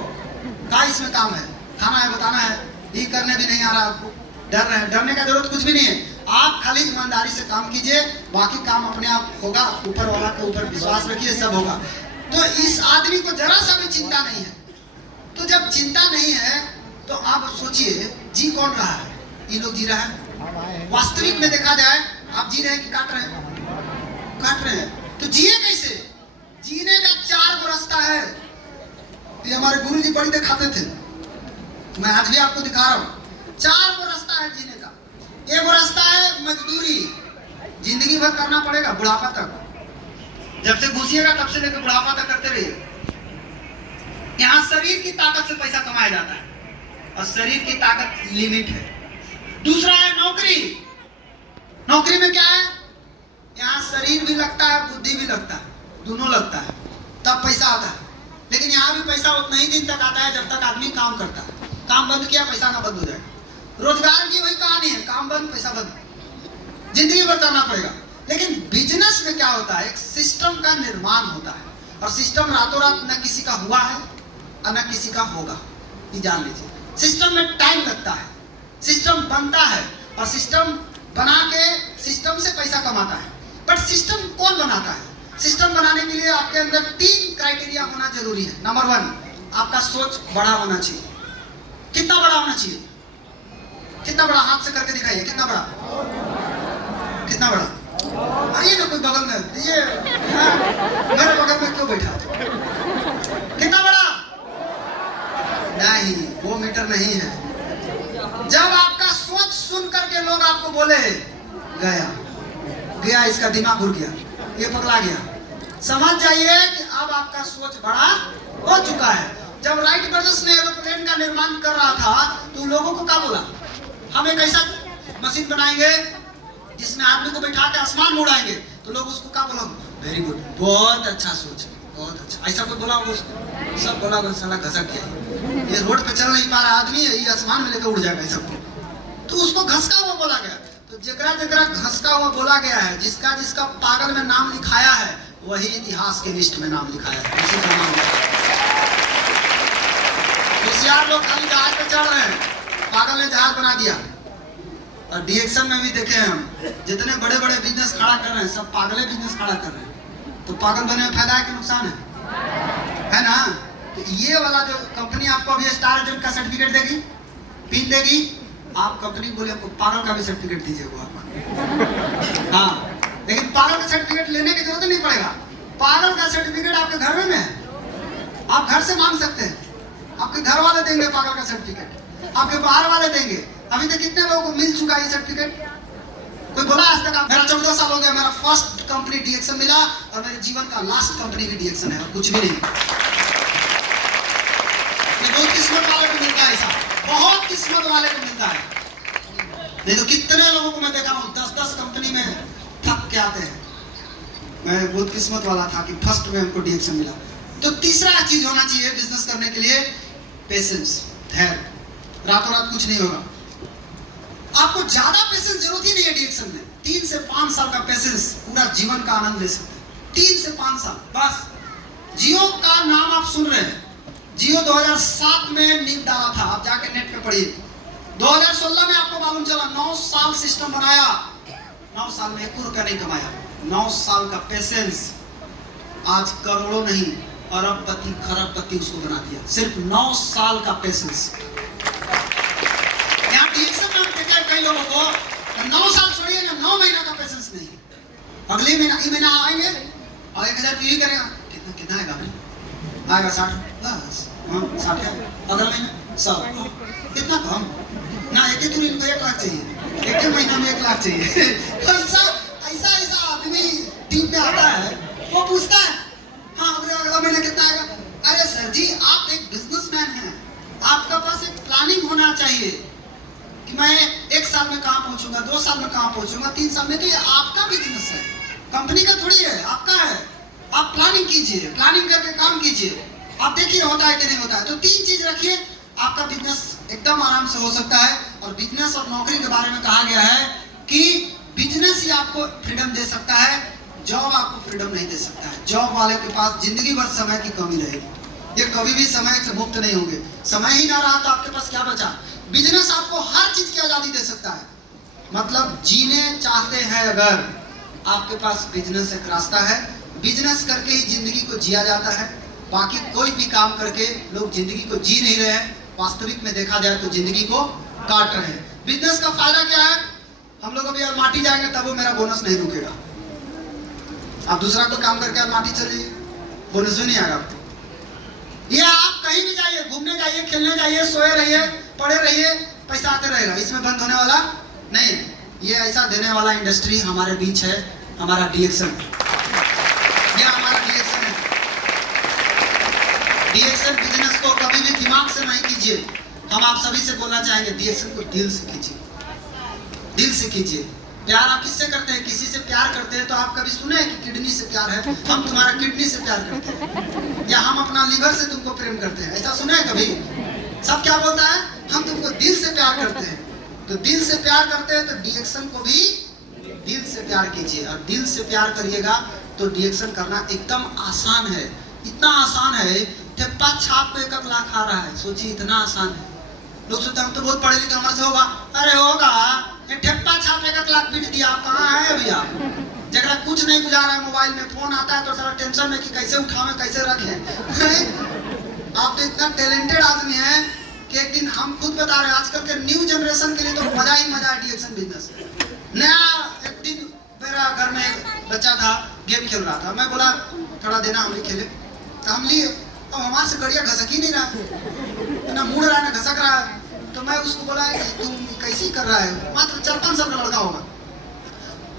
का इसमें काम है, खाना है, बताना है, ये करने भी नहीं आ रहा आपको, डर रहे हैं। डरने का जरूरत कुछ भी नहीं है। आप खाली ईमानदारी से काम कीजिए, बाकी काम अपने आप होगा। ऊपर वाला के ऊपर विश्वास रखिए, सब होगा। तो इस आदमी को जरा सा भी चिंता नहीं है। तो जब चिंता नहीं है तो आप सोचिए जी कौन रहा है? ये लोग जी रहा है। वास्तविक में देखा जाए आप जी रहे हैं कि काट रहे हैं? काट रहे हैं। तो जिए कैसे? जीने का 4 रास्ता है। ये हमारे गुरुजी बड़ी दिखाते थे, मैं आज भी आपको दिखा रहा हूँ। 4 रास्ता है जीने का। एक रास्ता है मजदूरी, जिंदगी भर करना पड़ेगा बुढ़ापा तक। जब से घुसिएगा तब से लेकर बुढ़ापा तक करते रहिए। यहाँ शरीर की ताकत से पैसा कमाया जाता है और शरीर की ताकत लिमिट है। दूसरा है नौकरी। नौकरी में क्या है? यहाँ शरीर भी लगता है, बुद्धि भी लगता है, दोनों लगता है, तब पैसा आता है। लेकिन यहाँ भी पैसा उतना ही दिन तक आता है जब तक आदमी काम करता है। काम बंद किया पैसा ना बंद हो जाएगा। रोजगार की वही कहानी है, काम बंद पैसा बंद, जिंदगी भर करना पड़ेगा। लेकिन बिजनेस में क्या होता है? एक सिस्टम का निर्माण होता है, और सिस्टम रातों रात न किसी का हुआ है और न किसी का होगा, ये जान लीजिए। सिस्टम में टाइम लगता है, सिस्टम बनता है, और सिस्टम बना के सिस्टम से पैसा कमाता है। बट सिस्टम कौन बनाता है? सिस्टम बनाने के लिए आपके अंदर 3 क्राइटेरिया होना जरूरी है। नंबर 1, आपका सोच बड़ा होना चाहिए। कितना बड़ा होना चाहिए? कितना बड़ा? हाथ से करके दिखाइए, कितना बड़ा? कितना बड़ा? अरे ना कोई बगल में, ये मेरे बगल में क्यों बैठा? कितना बड़ा? नहीं, वो मीटर नहीं है। जब आपका सोच सुन करके लोग आपको बोले गया गया, इसका दिमाग घुर गया, ये पगला गया, समझ जाइए कि अब आपका सोच बड़ा हो चुका है। जब राइट ब्रदर्स ने एरोप्लेन का निर्माण कर रहा था तो लोगों को क्या बोला? हम एक ऐसा मशीन बनाएंगे जिसमें आदमी को बैठा के आसमान में उड़ाएंगे। तो लोग उसको क्या बोला? वेरी गुड, बहुत अच्छा सोच, बहुत अच्छा। ऐसा कोई बोला होगा उसको? सब बोला होगा साला घसक गया, ये रोड पे चल नहीं पा रहा आदमी है, ये आसमान में लेकर उड़ जाएगा सबको। तो उसको घसका हुआ बोला गया। तो जगरा जगरा घसका हुआ बोला गया है, जिसका जिसका पागल में नाम लिखाया है वही इतिहास के लिस्ट में नाम लिखाया है, उसी का नाम होशियार लोग खाली जहाज पे चढ़ रहे हैं, पागल ने जहाज बना दिया। और डिएक्शन में भी देखे हम, जितने बड़े बड़े बिजनेस खड़ा कर रहे हैं सब पागले बिजनेस खड़ा कर रहे हैं। तो पागल बने में फायदा है कि नुकसान है ना? तो ये वाला जो कंपनी आपको अभी स्टार एजेंट का सर्टिफिकेट देगी, पिन देगी, आप कंपनी बोले आपको पागल का भी सर्टिफिकेट दीजिए वो आपको। हाँ, लेकिन पागल का सर्टिफिकेट लेने की जरूरत नहीं पड़ेगा। पागल का सर्टिफिकेट आपके घर में है, आप घर से मांग सकते हैं। आपके घर वाले देंगे पागल का सर्टिफिकेट, आपके बाहर वाले देंगे। अभी तक कितने लोगों को मिल चुका है ये सर्टिफिकेट? कोई बोला आज तक? मेरा 14 साल हो गया, मेरा फर्स्ट कंपनी डिएक्शन मिला और मेरे जीवन का लास्ट कंपनी भी डिएक्शन है, और कुछ भी नहीं। ये बहुत किस्मत वाले को मिलता है, ऐसा बहुत किस्मत वाले को मिलता है। नहीं तो कितने लोगों को मैं देखा हूँ 10-10 कंपनी में थक के आते हैं। मैं बहुत किस्मत वाला था कि फर्स्ट में हमको डिएक्शन मिला। तो तीसरा चीज होना चाहिए बिजनेस करने के लिए, पेशेंस, धैर्य। रातों रात कुछ नहीं होगा। आपको ज्यादा पेशेंस जरूरत ही नहीं है डिएक्शन में। 3 से 5 साल का पेशेंस पूरा जीवन का आनंद ले सकते हैं। 3 से 5 साल बस। जियो का नाम आप सुन रहे हैं, जियो 2007 में नींव डाला था, आप जाके नेट पे पढ़िए। 2016 में आपको मालूम चला 9 साल सिस्टम बनाया, 9 साल में 1 रुपया नहीं कमाया। 9 साल का पेशेंस आज करोड़ों नहीं अरबपति खरबपति उसको बना दिया, सिर्फ 9 साल का पेशेंस। यहाँ DXM में देखा कई लोगों को 9 साल छोड़िए ना, 9 महीना का पेशेंस नहीं। अगले महीना आएंगे और 1000 टीवी करेगा, कितना आएगा भाई? आएगा 60, बस 60 है। अगला महीना 100, कितना कम ना। एक ही इनको 1 लाख चाहिए, एक महीना में 1 लाख चाहिए। ऐसा आदमी टीम में आता है, वो पूछता है हाँ अगला महीना कितना आएगा। अरे सर जी, आप एक बिजनेसमैन हैं, आपका पास एक प्लानिंग होना चाहिए कि मैं 1 साल में कहाँ पहुंचूंगा, 2 साल में कहाँ पहुंचूंगा, 3 साल में। तो ये आपका बिजनेस है, कंपनी का थोड़ी है, आपका है। आप प्लानिंग कीजिए, प्लानिंग करके काम कीजिए, आप देखिए होता है कि नहीं होता है। तो 3 चीज रखिए, आपका बिजनेस एकदम आराम से हो सकता है। और बिजनेस और नौकरी के बारे में कहा गया है कि बिजनेस ही आपको फ्रीडम दे सकता है, जॉब आपको फ्रीडम नहीं दे सकता है। जॉब वाले के पास जिंदगी भर समय की कमी रहेगी, ये कभी भी समय से मुक्त नहीं होंगे। समय ही ना रहा तो आपके पास क्या बचा। बिजनेस आपको हर चीज की आजादी दे सकता है, मतलब जीने चाहते हैं अगर, आपके पास बिजनेस एक रास्ता है। बिजनेस करके ही जिंदगी को जिया जाता है, बाकी कोई भी काम करके लोग जिंदगी को जी नहीं रहे हैं। वास्तविक में देखा जाए तो जिंदगी को काट रहे हैं। बिजनेस का फायदा क्या है? हम लोग अभी माटी जाएंगे तब वो मेरा बोनस नहीं रुकेगा। आप दूसरा कोई काम करके आप माटी चल जाइए, बोनस भी नहीं आएगा आपको। ये आप कहीं भी जाइए, घूमने जाइए, खेलने जाइए, सोए रहिए, पड़े रहिए, पैसा आते रहेगा, इसमें बंद होने वाला नहीं। ये ऐसा देने वाला इंडस्ट्री हमारे बीच है, हमारा DXM। ये हमारा DXM है। DXM बिजनेस को कभी भी दिमाग से नहीं कीजिए। हम आप सभी से बोलना चाहेंगे, DXM को दिल से कीजिए, दिल से कीजिए। प्यार आप किससे करते हैं? किसी से प्यार करते हैं तो आप कभी सुने हैं कि किडनी से प्यार है? हम तुम्हारा किडनी से प्यार करते हैं, या हम अपना लिवर से तुमको प्रेम करते हैं, ऐसा सुने हैं कभी? सब क्या बोलता है? हम तुमको दिल से प्यार करते हैं। तो दिल से प्यार करते हैं तो DXM को भी दिल से प्यार कीजिए, और दिल से प्यार करिएगा तो DXM करना एकदम आसान है। इतना आसान है, ठप्पा छाप पे 1 लाख आ रहा है, सोचिए इतना आसान है। लोग सोचते हैं हम तो बहुत पढ़े लिखे, हमारे से होगा। अरे होगा, ये ठप्पा छाप 1 लाख पीट दिया। आप कहाँ है अभी? आप जगह कुछ नहीं गुजारा है, मोबाइल में फोन आता है तो सारा टेंशन में कि कैसे उठावे कैसे रखें। आप तो इतना टैलेंटेड आदमी है कि एक दिन हम खुद बता रहे हैं, आजकल के न्यू जनरेशन के लिए तो मजा ही मजा है DXM बिजनेस। नया एक दिन मेरा घर में एक बच्चा था, गेम खेल रहा था, मैं बोला थोड़ा देना हम भी खेले, तो हम लिए। अब हमारे से गड़िया घसक ही नहीं रहा, ना मुड़ रहा है ना घसक रहा है। तो मैं उसको बोला कि तुम कैसे कर रहा है? मात्र 4-5 साल का लड़का होगा।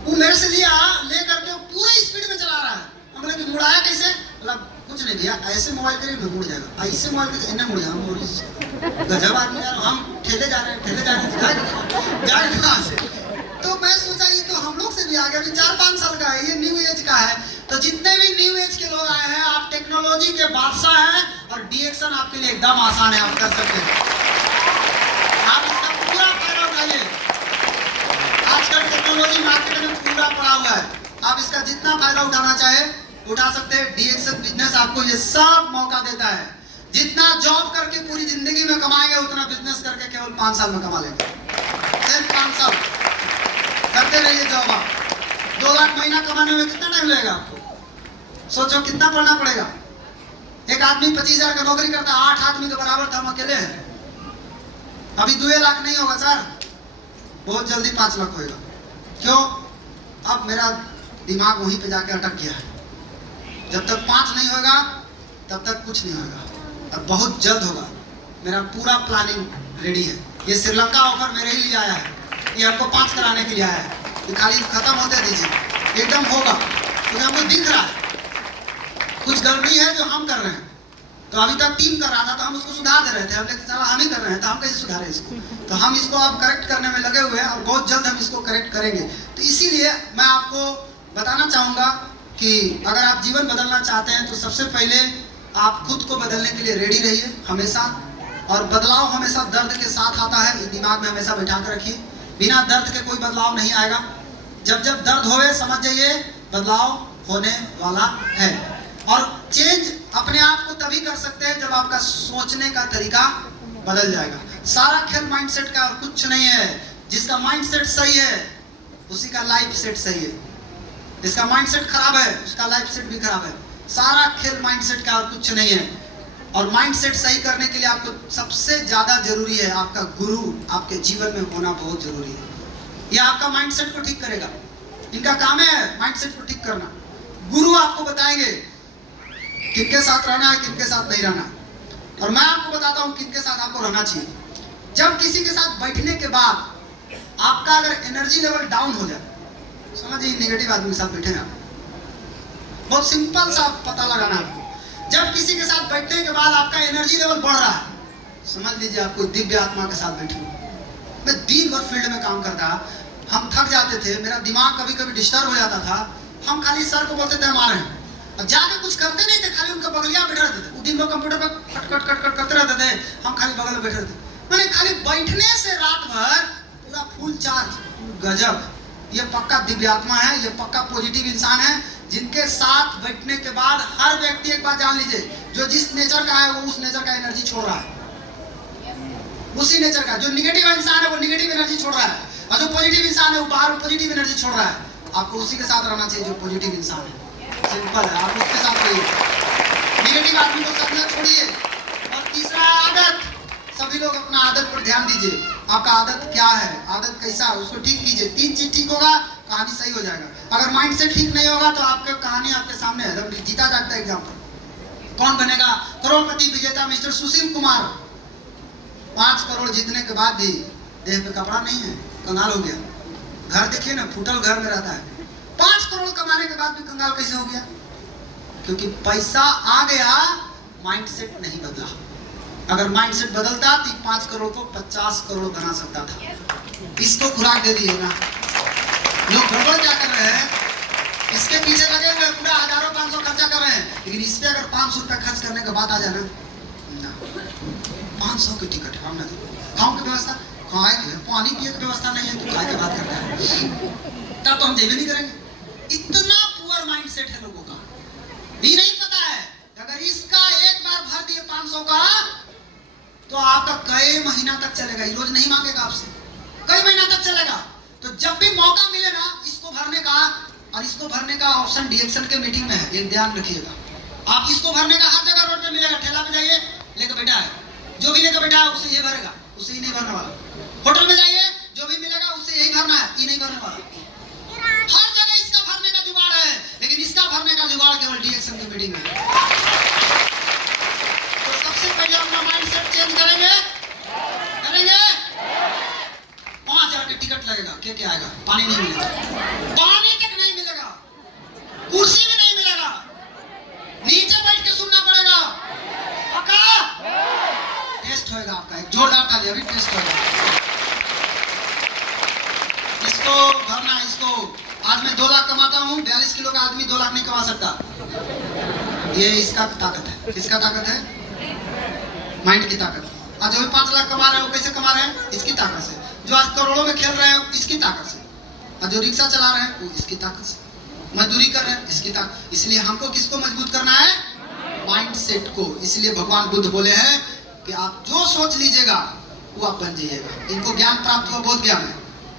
वो मेरे से लिया, ले करके पूरे स्पीड में चला रहा है। हम बोले कि मुड़ाया कैसे? बोला कुछ नहीं दिया, ऐसे मोबाइल करिए मैं मुड़ जाएगा, ऐसे मोबाइल करिए इन्हें मुड़ जाएगा। गजब आदमी यार, हम ठेले जा रहे हैं, जाए कहाँ से? तो मैं सोचा ये तो हम लोग से भी आगे, अभी 4-5 साल का है, ये न्यू एज का है। तो जितने भी न्यू एज के लोग आए हैं, आप टेक्नोलॉजी के बादशाह हैं, और DXM आपके लिए एकदम आसान है, आप कर सकते हैं। आप इसका पूरा फायदा उठाइए। आजकल टेक्नोलॉजी मार्केट में पूरा पड़ा हुआ है, आप इसका जितना फायदा उठाना चाहे उठा सकते हैं। DXM बिजनेस आपको ये सब मौका देता है। जितना जॉब करके पूरी जिंदगी में कमाएंगे, उतना बिजनेस करके केवल 5 साल में कमा लेंगे। 5 साल करते रहिए जॉब। आप 2 लाख महीना कमाने में कितना टाइम लगेगा आपको? सोचो कितना पढ़ना पड़ेगा। एक आदमी 25,000 का नौकरी करता है, 8 आदमी के बराबर था, हम अकेले हैं। अभी 2 लाख नहीं होगा सर, बहुत जल्दी 5 लाख होगा। क्यों? अब मेरा दिमाग वहीं पे जाके अटक गया है। जब तक 5 नहीं होगा तब तक कुछ नहीं होगा। अब बहुत जल्द होगा। मेरा पूरा प्लानिंग रेडी है। ये श्रीलंका ऑफर मेरे ही लिए आया है, ये आपको 5 कराने के लिए आया है। ये खाली खत्म होते दीजिए, एकदम होगा। क्योंकि हमको दिख रहा है कुछ गड़बड़ी है जो हम कर रहे हैं। तो अभी तक टीम कर रहा था तो हम उसको सुधार दे रहे थे, हम चला हम ही कर रहे हैं तो हम कैसे सुधारें इसको? तो हम इसको अब करेक्ट करने में लगे हुए हैं, और बहुत जल्द हम इसको करेक्ट करेंगे। तो इसीलिए मैं आपको बताना चाहूँगा कि अगर आप जीवन बदलना चाहते हैं तो सबसे पहले आप खुद को बदलने के लिए रेडी रहिए हमेशा। और बदलाव हमेशा दर्द के साथ आता है, ये दिमाग में हमेशा बैठा कर रखिए। बिना दर्द के कोई बदलाव नहीं आएगा। जब जब दर्द होवे समझ जाइए बदलाव होने वाला है। और चेंज अपने आप को तभी कर सकते हैं जब आपका सोचने का तरीका बदल जाएगा। सारा खेल माइंडसेट का और कुछ नहीं है। जिसका माइंडसेट सही है उसी का लाइफ सेट सही है, जिसका माइंडसेट खराब है उसका लाइफ सेट भी खराब है। सारा खेल माइंडसेट का और कुछ नहीं है। और माइंडसेट सही करने के लिए आपको सबसे ज्यादा जरूरी है आपका गुरु आपके जीवन में होना बहुत जरूरी है। यह आपका माइंडसेट को ठीक करेगा। इनका काम है माइंडसेट को ठीक करना। गुरु आपको बताएंगे किनके साथ रहना है, किनके साथ नहीं रहना है। और मैं आपको बताता हूं किनके साथ आपको रहना चाहिए। जब किसी के साथ बैठने के बाद आपका अगर एनर्जी लेवल डाउन हो जाए, समझिए नेगेटिव आदमी के साथ बैठे हैं आप, बहुत सिंपल सा पता लगाना है आपको। जब किसी के साथ बैठने के बाद आपका एनर्जी लेवल बढ़ रहा है, समझ लीजिए आप कोई दिव्य आत्मा के साथ बैठे हो। मैं दिन भर फील्ड में काम करता, हम थक जाते थे, मेरा दिमाग कभी कभी डिस्टर्ब हो जाता था। हम खाली सर को बोलते थे हम आ रहे हैं, और जाके कुछ करते नहीं थे, खाली उनका बगलिया बैठे रहते थे। दिन भर कंप्यूटर पर कट कट कट कट करते रहते थे, हम खाली बगल में बैठे रहते। मैंने खाली बैठने से रात भर पूरा फुल चार्ज। गजब, ये पक्का दिव्य आत्मा है, ये पक्का पॉजिटिव इंसान है। जिनके साथ बैठने के बाद हर व्यक्ति एक बात जान लीजिए, जो जिस नेचर का है वो उस नेचर का एनर्जी छोड़ रहा है। उसी नेचर का जो निगेटिव इंसान है वो निगेटिव एनर्जी छोड़ रहा है, और जो पॉजिटिव इंसान है वो बाहर पॉजिटिव एनर्जी छोड़ रहा है। आपको उसी के साथ रहना चाहिए जो पॉजिटिव इंसान है। सिंपल है, आप उसके साथ रहिए। निगेटिव आदमी को संगत छोड़िए। और तीसरा आदत, सभी लोग अपना आदत पर ध्यान दीजिए। आपका आदत क्या है, आदत कैसा है, उसको ठीक कीजिए। 3 चीज ठीक होगा कहानी सही हो जाएगा। अगर माइंड सेट ठीक नहीं होगा तो आपके कहानी आपके सामने है। जीता जागता एग्जाम्पल। कौन बनेगा करोड़पति विजेता मिस्टर सुशील कुमार। 5 करोड़ जीतने के बाद भी देह पे कपड़ा नहीं है, कंगाल हो गया। घर देखिए ना, फुटल घर में रहता है। 5 करोड़ कमाने के बाद भी कंगाल कैसे हो गया? क्योंकि पैसा आ गया, माइंडसेट नहीं बदला। अगर माइंडसेट बदलता तो 5 करोड़ को 50 करोड़ बना सकता था। इसको खुराक दे दिए ना। लोग गड़बड़ क्या कर रहे हैं, इसके पीछे लगे हुए पूरा हजारों 500 खर्चा कर रहे हैं, लेकिन इस पे अगर 500 रुपया खर्च करने के बाद आ जाए ना, 500 की टिकट है, हम ना गाँव की व्यवस्था खाए के पानी पिए की व्यवस्था नहीं है, तो खाए के बात करता है, तब तो हम जेबे नहीं करेंगे। इतना पुअर माइंडसेट है लोगों का। ये नहीं पता है अगर इसका एक बार भर दिए 500 का तो आपका कई महीना तक चलेगा। ये रोज नहीं मांगेगा आपसे, कई महीना तक चलेगा। तो जब भी मौका मिले ना इसको भरने का, और इसको भरने का ऑप्शन डीएक्शन के मीटिंग में है, ये ध्यान रखिएगा। आप इसको भरने का हर जगह रोड पे मिलेगा। ठेला पे जाइए, लेकर बैठा है, जो भी लेकर बैठा है उससे ये भरेगा, उससे ही नहीं भरने वाला। होटल में जाइए, जो भी मिलेगा उससे यही भरना है, ये नहीं भरने वाला। हर जगह इसका भरने का जुगाड़ है, लेकिन इसका भरने का जुगाड़ केवल डीएक्शन की मीटिंग में। तो सबसे पहले अपना माइंडसेट चेंज करेंगे। 5000 के टिकट लगेगा, क्या आएगा? पानी नहीं मिलेगा, पानी तक नहीं मिलेगा, कुर्सी भी नहीं मिलेगा, नीचे बैठ के सुनना पड़ेगा। पक्का टेस्ट होएगा आपका। एक जोरदार ताली, अभी टेस्ट होएगा। इसको भरना, इसको आज मैं 2 लाख कमाता हूँ, 42 किलो का आदमी 2 लाख नहीं कमा सकता। ये इसका ताकत है। किसका ताकत है? माइंड की ताकत। आज जो भी 5 लाख कमा रहे हो कैसे कमा रहे हैं? इसकी ताकत से। जो आज करोड़ों में खेल रहे हो इसकी ताकत से, और जो रिक्शा चला रहे हैं वो इसकी ताकत से, मजदूरी कर रहे हैं इसकी ताकत। इसलिए हमको किसको मजबूत करना है? माइंडसेट को। इसलिए भगवान बुद्ध बोले हैं कि आप जो सोच लीजिएगा वो आप बन जाइएगा। इनको ज्ञान प्राप्त हुआ, बहुत ज्ञान है,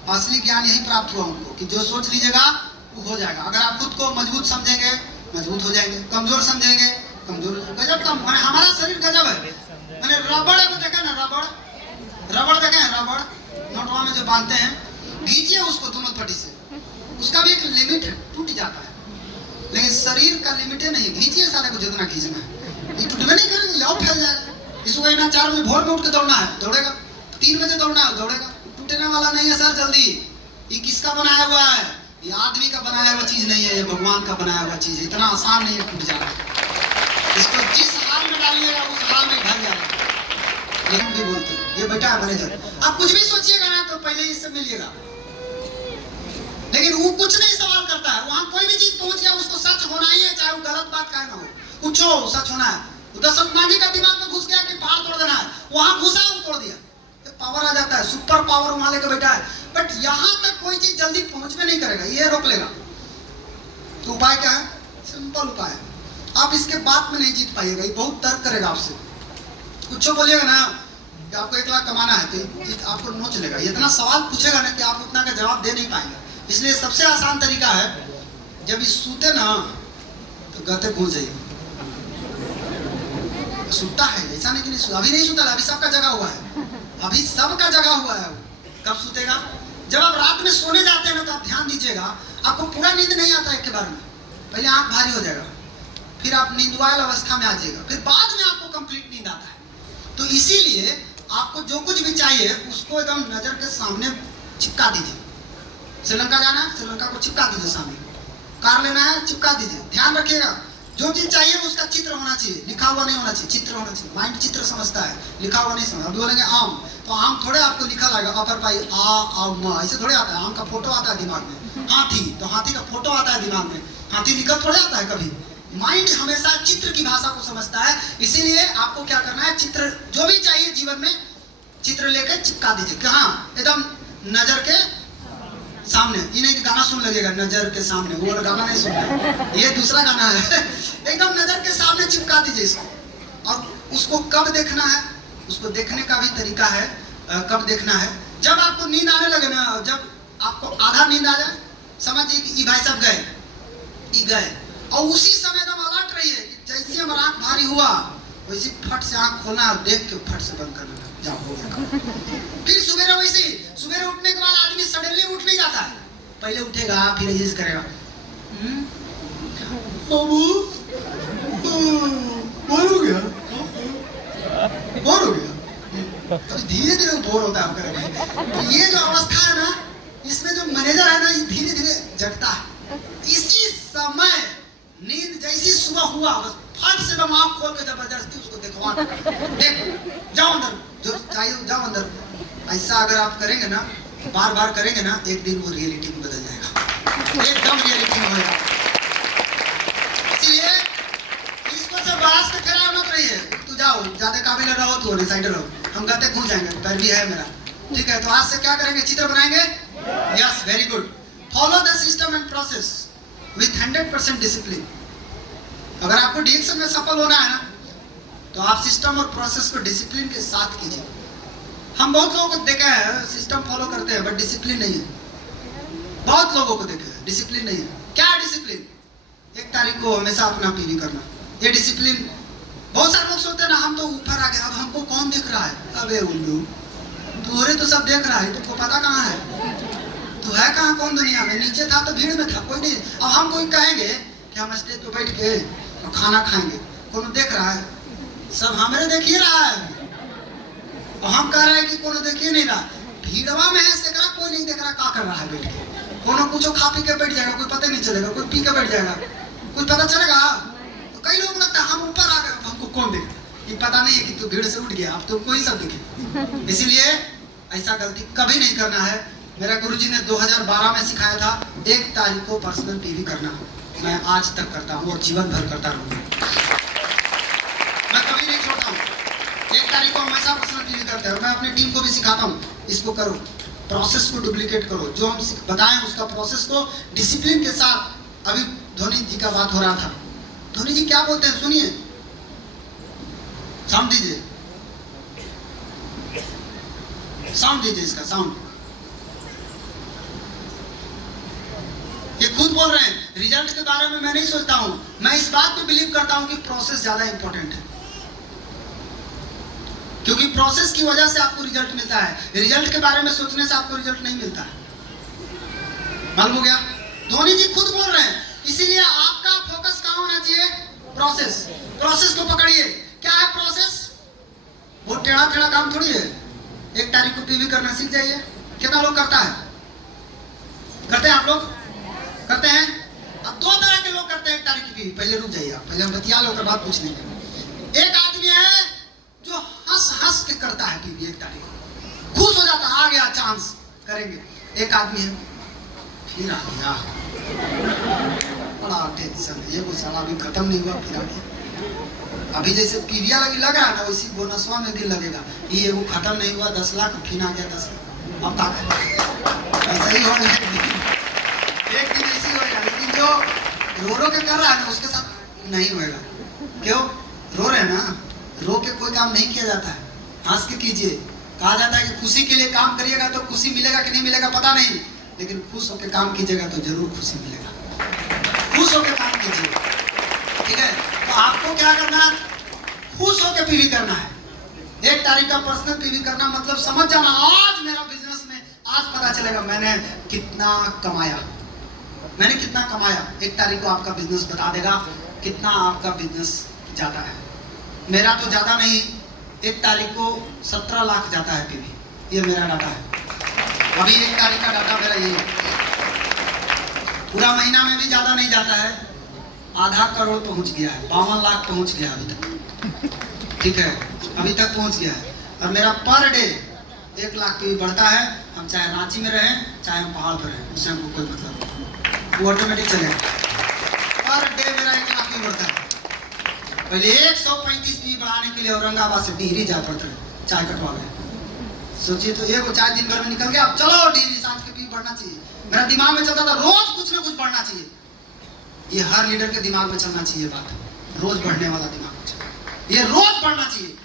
असली ज्ञान यही प्राप्त हुआ उनको कि जो सोच लीजिएगा वो हो जाएगा। अगर आप खुद को मजबूत समझेंगे मजबूत हो जाएंगे, कमजोर समझेंगे कमजोर। गजब का मैंने, हमारा शरीर गजब है। मैंने रबड़ को देखा ना, रबड़ देखे हैं? रबड़ नोटवा में जो बांधते हैं, खींचिए उसको दोनों पट्टी से, उसका भी एक लिमिट है, टूट जाता है। लेकिन शरीर का लिमिट है नहीं, खींचिए सारे को जितना खींचना है, ये टूटवे नहीं करेगा, और फैल जाएगा। इसको कहना 4 बजे भोर में उठ के दौड़ना है, दौड़ेगा। 3 बजे दौड़ना है, दौड़ेगा। टूटने वाला नहीं है सर जल्दी। ये किसका बनाया हुआ है? ये आदमी का बनाया हुआ चीज नहीं है, ये भगवान का बनाया हुआ चीज है। इतना आसान नहीं है टूट जाना। इसको जिस हाल में डालिएगा उस हाल में ढल जाएगा। लेकिन भी बोलते हैं ये बेटा है मैनेजर, आप कुछ भी सोचिएगा ना तो पहले इससे मिलिएगा। लेकिन वो कुछ नहीं सवाल करता है। वहां कोई भी चीज पहुंच गया उसको सच होना ही है, चाहे वो गलत बात काहे ना हो, कुछ हो सच होना है। दशरथ मांझी का दिमाग में घुस गया कि पहाड़ तोड़ देना है, वहां घुसा वो तोड़ दिया, पावर आ जाता है, सुपर पावर वहां लेकर बैठा है। बट यहाँ तक कोई चीज जल्दी पहुंच में नहीं करेगा, ये रोक लेगा। तो उपाय क्या है? सिंपल उपाय है। आप इसके बात में नहीं जीत पाइएगा, ये बहुत तर्क करेगा आपसे। कुछ बोलिएगा ना कि आपको 1 लाख कमाना है तो आपको नोच लेगा, इतना सवाल पूछेगा ना कि आप उतना का जवाब दे नहीं पाएंगे। इसलिए सबसे आसान तरीका है, जब इस सूते ना तो गते पहुंच जाइए। सुता है, ऐसा नहीं कि नहीं, अभी नहीं सुता, अभी सबका जगा हुआ है, अभी सबका जगा हुआ है। कब सुतेगा? जब आप रात में सोने जाते हैं ना, तो आप ध्यान दीजिएगा, आपको पूरा नींद नहीं आता एक बार में। पहले आंख भारी हो जाएगा, फिर आप नींदवायल अवस्था में आ जाएगा, फिर बाद में आपको कंप्लीट नींद आता है। तो इसीलिए आपको जो कुछ भी चाहिए उसको एकदम नजर के सामने चिपका दीजिए। श्रीलंका जाना है, श्रीलंका को चिपका दीजिए सामने। कार लेना है, चिपका दीजिए। ध्यान रखिएगा, जो चीज चाहिए उसका चित्र होना चाहिए, लिखा हुआ नहीं होना चाहिए, चित्र होना चाहिए। माइंड चित्र समझता है, लिखा हुआ नहीं समझता। अभी बोलेंगे आम, तो आम थोड़े आपको लिखा लगेगा अपर पाई आ म, ऐसे थोड़े आता है। आम का फोटो आता है दिमाग में। हाथी, तो हाथी का फोटो आता है दिमाग में, हाथी लिखा थोड़े आता है कभी। माइंड हमेशा चित्र की भाषा को समझता है। इसीलिए आपको क्या करना है, चित्र जो भी चाहिए जीवन में, चित्र लेकर चिपका दीजिए। कहाँ? एकदम नजर के सामने। ये नहीं कि गाना सुन लगेगा नजर के सामने, वो गाना नहीं सुनना, ये दूसरा गाना है। एकदम नजर के सामने चिपका दीजिए इसको। और उसको कब देखना है, उसको देखने का भी तरीका है। कब देखना है? जब आपको नींद आने लगे ना, जब आपको आधा नींद आ जाए, समझिए कि भाई साहब गए, और उसी समय एकदम अलर्ट रहिए कि जैसे हमारा आंख भारी हुआ वैसे फट से आंख खोलना है, देख के फट से बंद करना, जाओ हो गया। फिर सुबह वैसे सुबह उठने के बाद आदमी सडनली उठ नहीं जाता है, पहले उठेगा फिर ऐसे करेगा, बाबू बोर हो गया, तो धीरे धीरे बोर होता है। तो ये जो अवस्था है ना, इसमें जो मैनेजर है ना, ये धीरे धीरे जगता है। इसी समय नींद जैसी सुबह हुआ, बस फट से हम आँख खोल के जबरदस्ती उसको देखवा, देखो जाओ अंदर, जो चाहिए जाओ अंदर। ऐसा अगर आप करेंगे ना, बार बार करेंगे ना, एक दिन वो रियलिटी में बदल जाएगा, एकदम रियलिटी में होगा। इसलिए इसको सब बास के खराब मत रहिए। तू जाओ, ज्यादा काबिल रहो तो डिसाइडर रहो, हम गाते घूम जाएंगे, पैर भी है मेरा, ठीक है। तो आज से क्या करेंगे, चित्र बनाएंगे। Yes, very good. Follow the system and process with 100% discipline. अगर आपको डिएक्शन में सफल होना है ना, तो आप सिस्टम और प्रोसेस को डिसिप्लिन के साथ कीजिए। हम बहुत लोगों को देखा है सिस्टम फॉलो करते हैं बट डिसिप्लिन नहीं है। बहुत लोगों को देखा है डिसिप्लिन नहीं है। क्या है डिसिप्लिन? 1 तारीख को हमेशा अपना पीवी करना, ये डिसिप्लिन। बहुत सारे लोग सोचते हैं ना, हम तो ऊपर आ गए, अब हमको कौन देख रहा है? अबे उल्लू, तोरे तो सब देख रहा है, तुमको पता कहाँ है? तू है कहाँ, कौन दुनिया में? नीचे था तो भीड़ में था, कोई नहीं। अब हम कोई कहेंगे कि हम स्टेज पे बैठ के और खाना खाएंगे, कौन देख रहा है? सब हमारे देख ही रहा है, और हम कह रहे हैं कि कौन देख ही नहीं रहा। भीड़वा में है सेकरा, कोई नहीं देख रहा क्या कर रहा है बैठ के। कोनो कुछ खा पी के बैठ जाएगा, कोई पता नहीं चलेगा, कोई पी के बैठ जाएगा, कुछ पता चलेगा? तो कई लोग लगता है हम ऊपर आ गए, हमको कौन देखे? ये पता नहीं है कि तू भीड़ से उठ गया, अब तो कोई सब दिखे। इसीलिए ऐसा गलती कभी नहीं करना है। मेरा गुरुजी ने 2012 में सिखाया था, 1 तारीख को पर्सनल पीवी करना। मैं आज तक करता हूँ और जीवन भर करता रहूँगा, मैं कभी नहीं छोड़ता हूँ। 1 तारीख को हमेशा पर्सनल पीवी करते हैं। मैं अपनी टीम को भी सिखाता हूँ, इसको करो, प्रोसेस को डुप्लीकेट करो, जो हम बताएं उसका प्रोसेस को डिसिप्लिन के साथ। अभी धोनी जी का बात हो रहा था, धोनी जी क्या बोलते हैं सुनिए, साउंड दीजिए, साउंड दीजिए, इसका साउंड। ये खुद बोल रहे हैं, रिजल्ट के बारे में मैं नहीं सोचता हूं, मैं इस बात पे बिलीव करता हूं कि प्रोसेस ज्यादा इंपॉर्टेंट है, क्योंकि प्रोसेस की वजह से आपको रिजल्ट मिलता है। रिजल्ट के बारे में सोचने से आपको रिजल्ट नहीं मिलता है। मालूम हो गया? धोनी जी खुद बोल रहे हैं। इसीलिए आपका फोकस कहां होना चाहिए? प्रोसेस। प्रोसेस को पकड़िए। क्या है प्रोसेस? वो टेढ़ा टेढ़ा काम थोड़ी है। 1 तारीख को पीवी करना सीख जाइए। कितना लोग करता है? करते हैं आप लोग? करते हैं? अब 2 तरह के लोग करते हैं 1 तारीख की पीवी। पहले रुक जाइए, पहले हम बतिया लो, बात पूछ लेंगे। एक आदमी है जो हंस हंस के करता है पीवी 1 तारीख को, खुश हो जाता है, आ गया चांस, करेंगे। एक आदमी है फिर आ गया, बड़ा टेंशन है, ये वो साला अभी खत्म नहीं हुआ, फिर आ गया। अभी जैसे पीविया लग रहा है ना, वैसी बोनसवा में भी लगेगा, ये वो खत्म नहीं हुआ 10 लाख, फिर आ गया 10 लाख। अब का ऐसा ही होगा, एक दिन ऐसी होगा। लेकिन जो रो के कर रहा है ना उसके साथ नहीं होगा। क्यों? रो रहे हैं ना, रो के कोई काम नहीं किया जाता है, हंस के कीजिए। कहा जाता है कि खुशी के लिए काम करिएगा तो खुशी मिलेगा कि नहीं मिलेगा पता नहीं, लेकिन खुश होकर काम कीजिएगा तो जरूर खुशी मिलेगा। खुश होकर काम कीजिए, ठीक है? तो आपको क्या करना है? खुश होकर पीवी करना है। 1 तारीख का पर्सनल पीवी करना मतलब समझ जाना, आज मेरा बिजनेस में आज पता चलेगा मैंने कितना कमाया, मैंने कितना कमाया। 1 तारीख को आपका बिजनेस बता देगा कितना आपका बिजनेस जाता है। मेरा तो ज्यादा नहीं, 1 तारीख को 17 लाख जाता है पीवी, ये मेरा डाटा है। अभी 1 तारीख का डाटा मेरा ये है। पूरा महीना में भी ज्यादा नहीं जाता है, आधा करोड़ पहुंच गया है, 52 लाख पहुंच गया अभी तक, ठीक है? अभी तक पहुंच गया है। और मेरा पर डे 1 लाख पीवी बढ़ता है। हम चाहे रांची में रहें चाहे हम पहाड़ पर रहें, उससे हमको कोई मतलब नहीं, वो ऑटोमेटिक चलेगा। पर डे मेरा 1 लाख पीवी बढ़ता है। पहले 135 पीवी बढ़ाने के लिए औरंगाबाद से डिहरी जा पड़ता है चाय कटवा में। सोचिए तो एक चाय दिन भर में निकल गया, अब चलो डिहरी सांझ के पीवी बढ़ना चाहिए। मेरा दिमाग में चलता था रोज कुछ ना कुछ बढ़ना चाहिए। ये हर लीडर के दिमाग में चलना चाहिए बात, रोज बढ़ने वाला दिमाग, ये रोज बढ़ना चाहिए।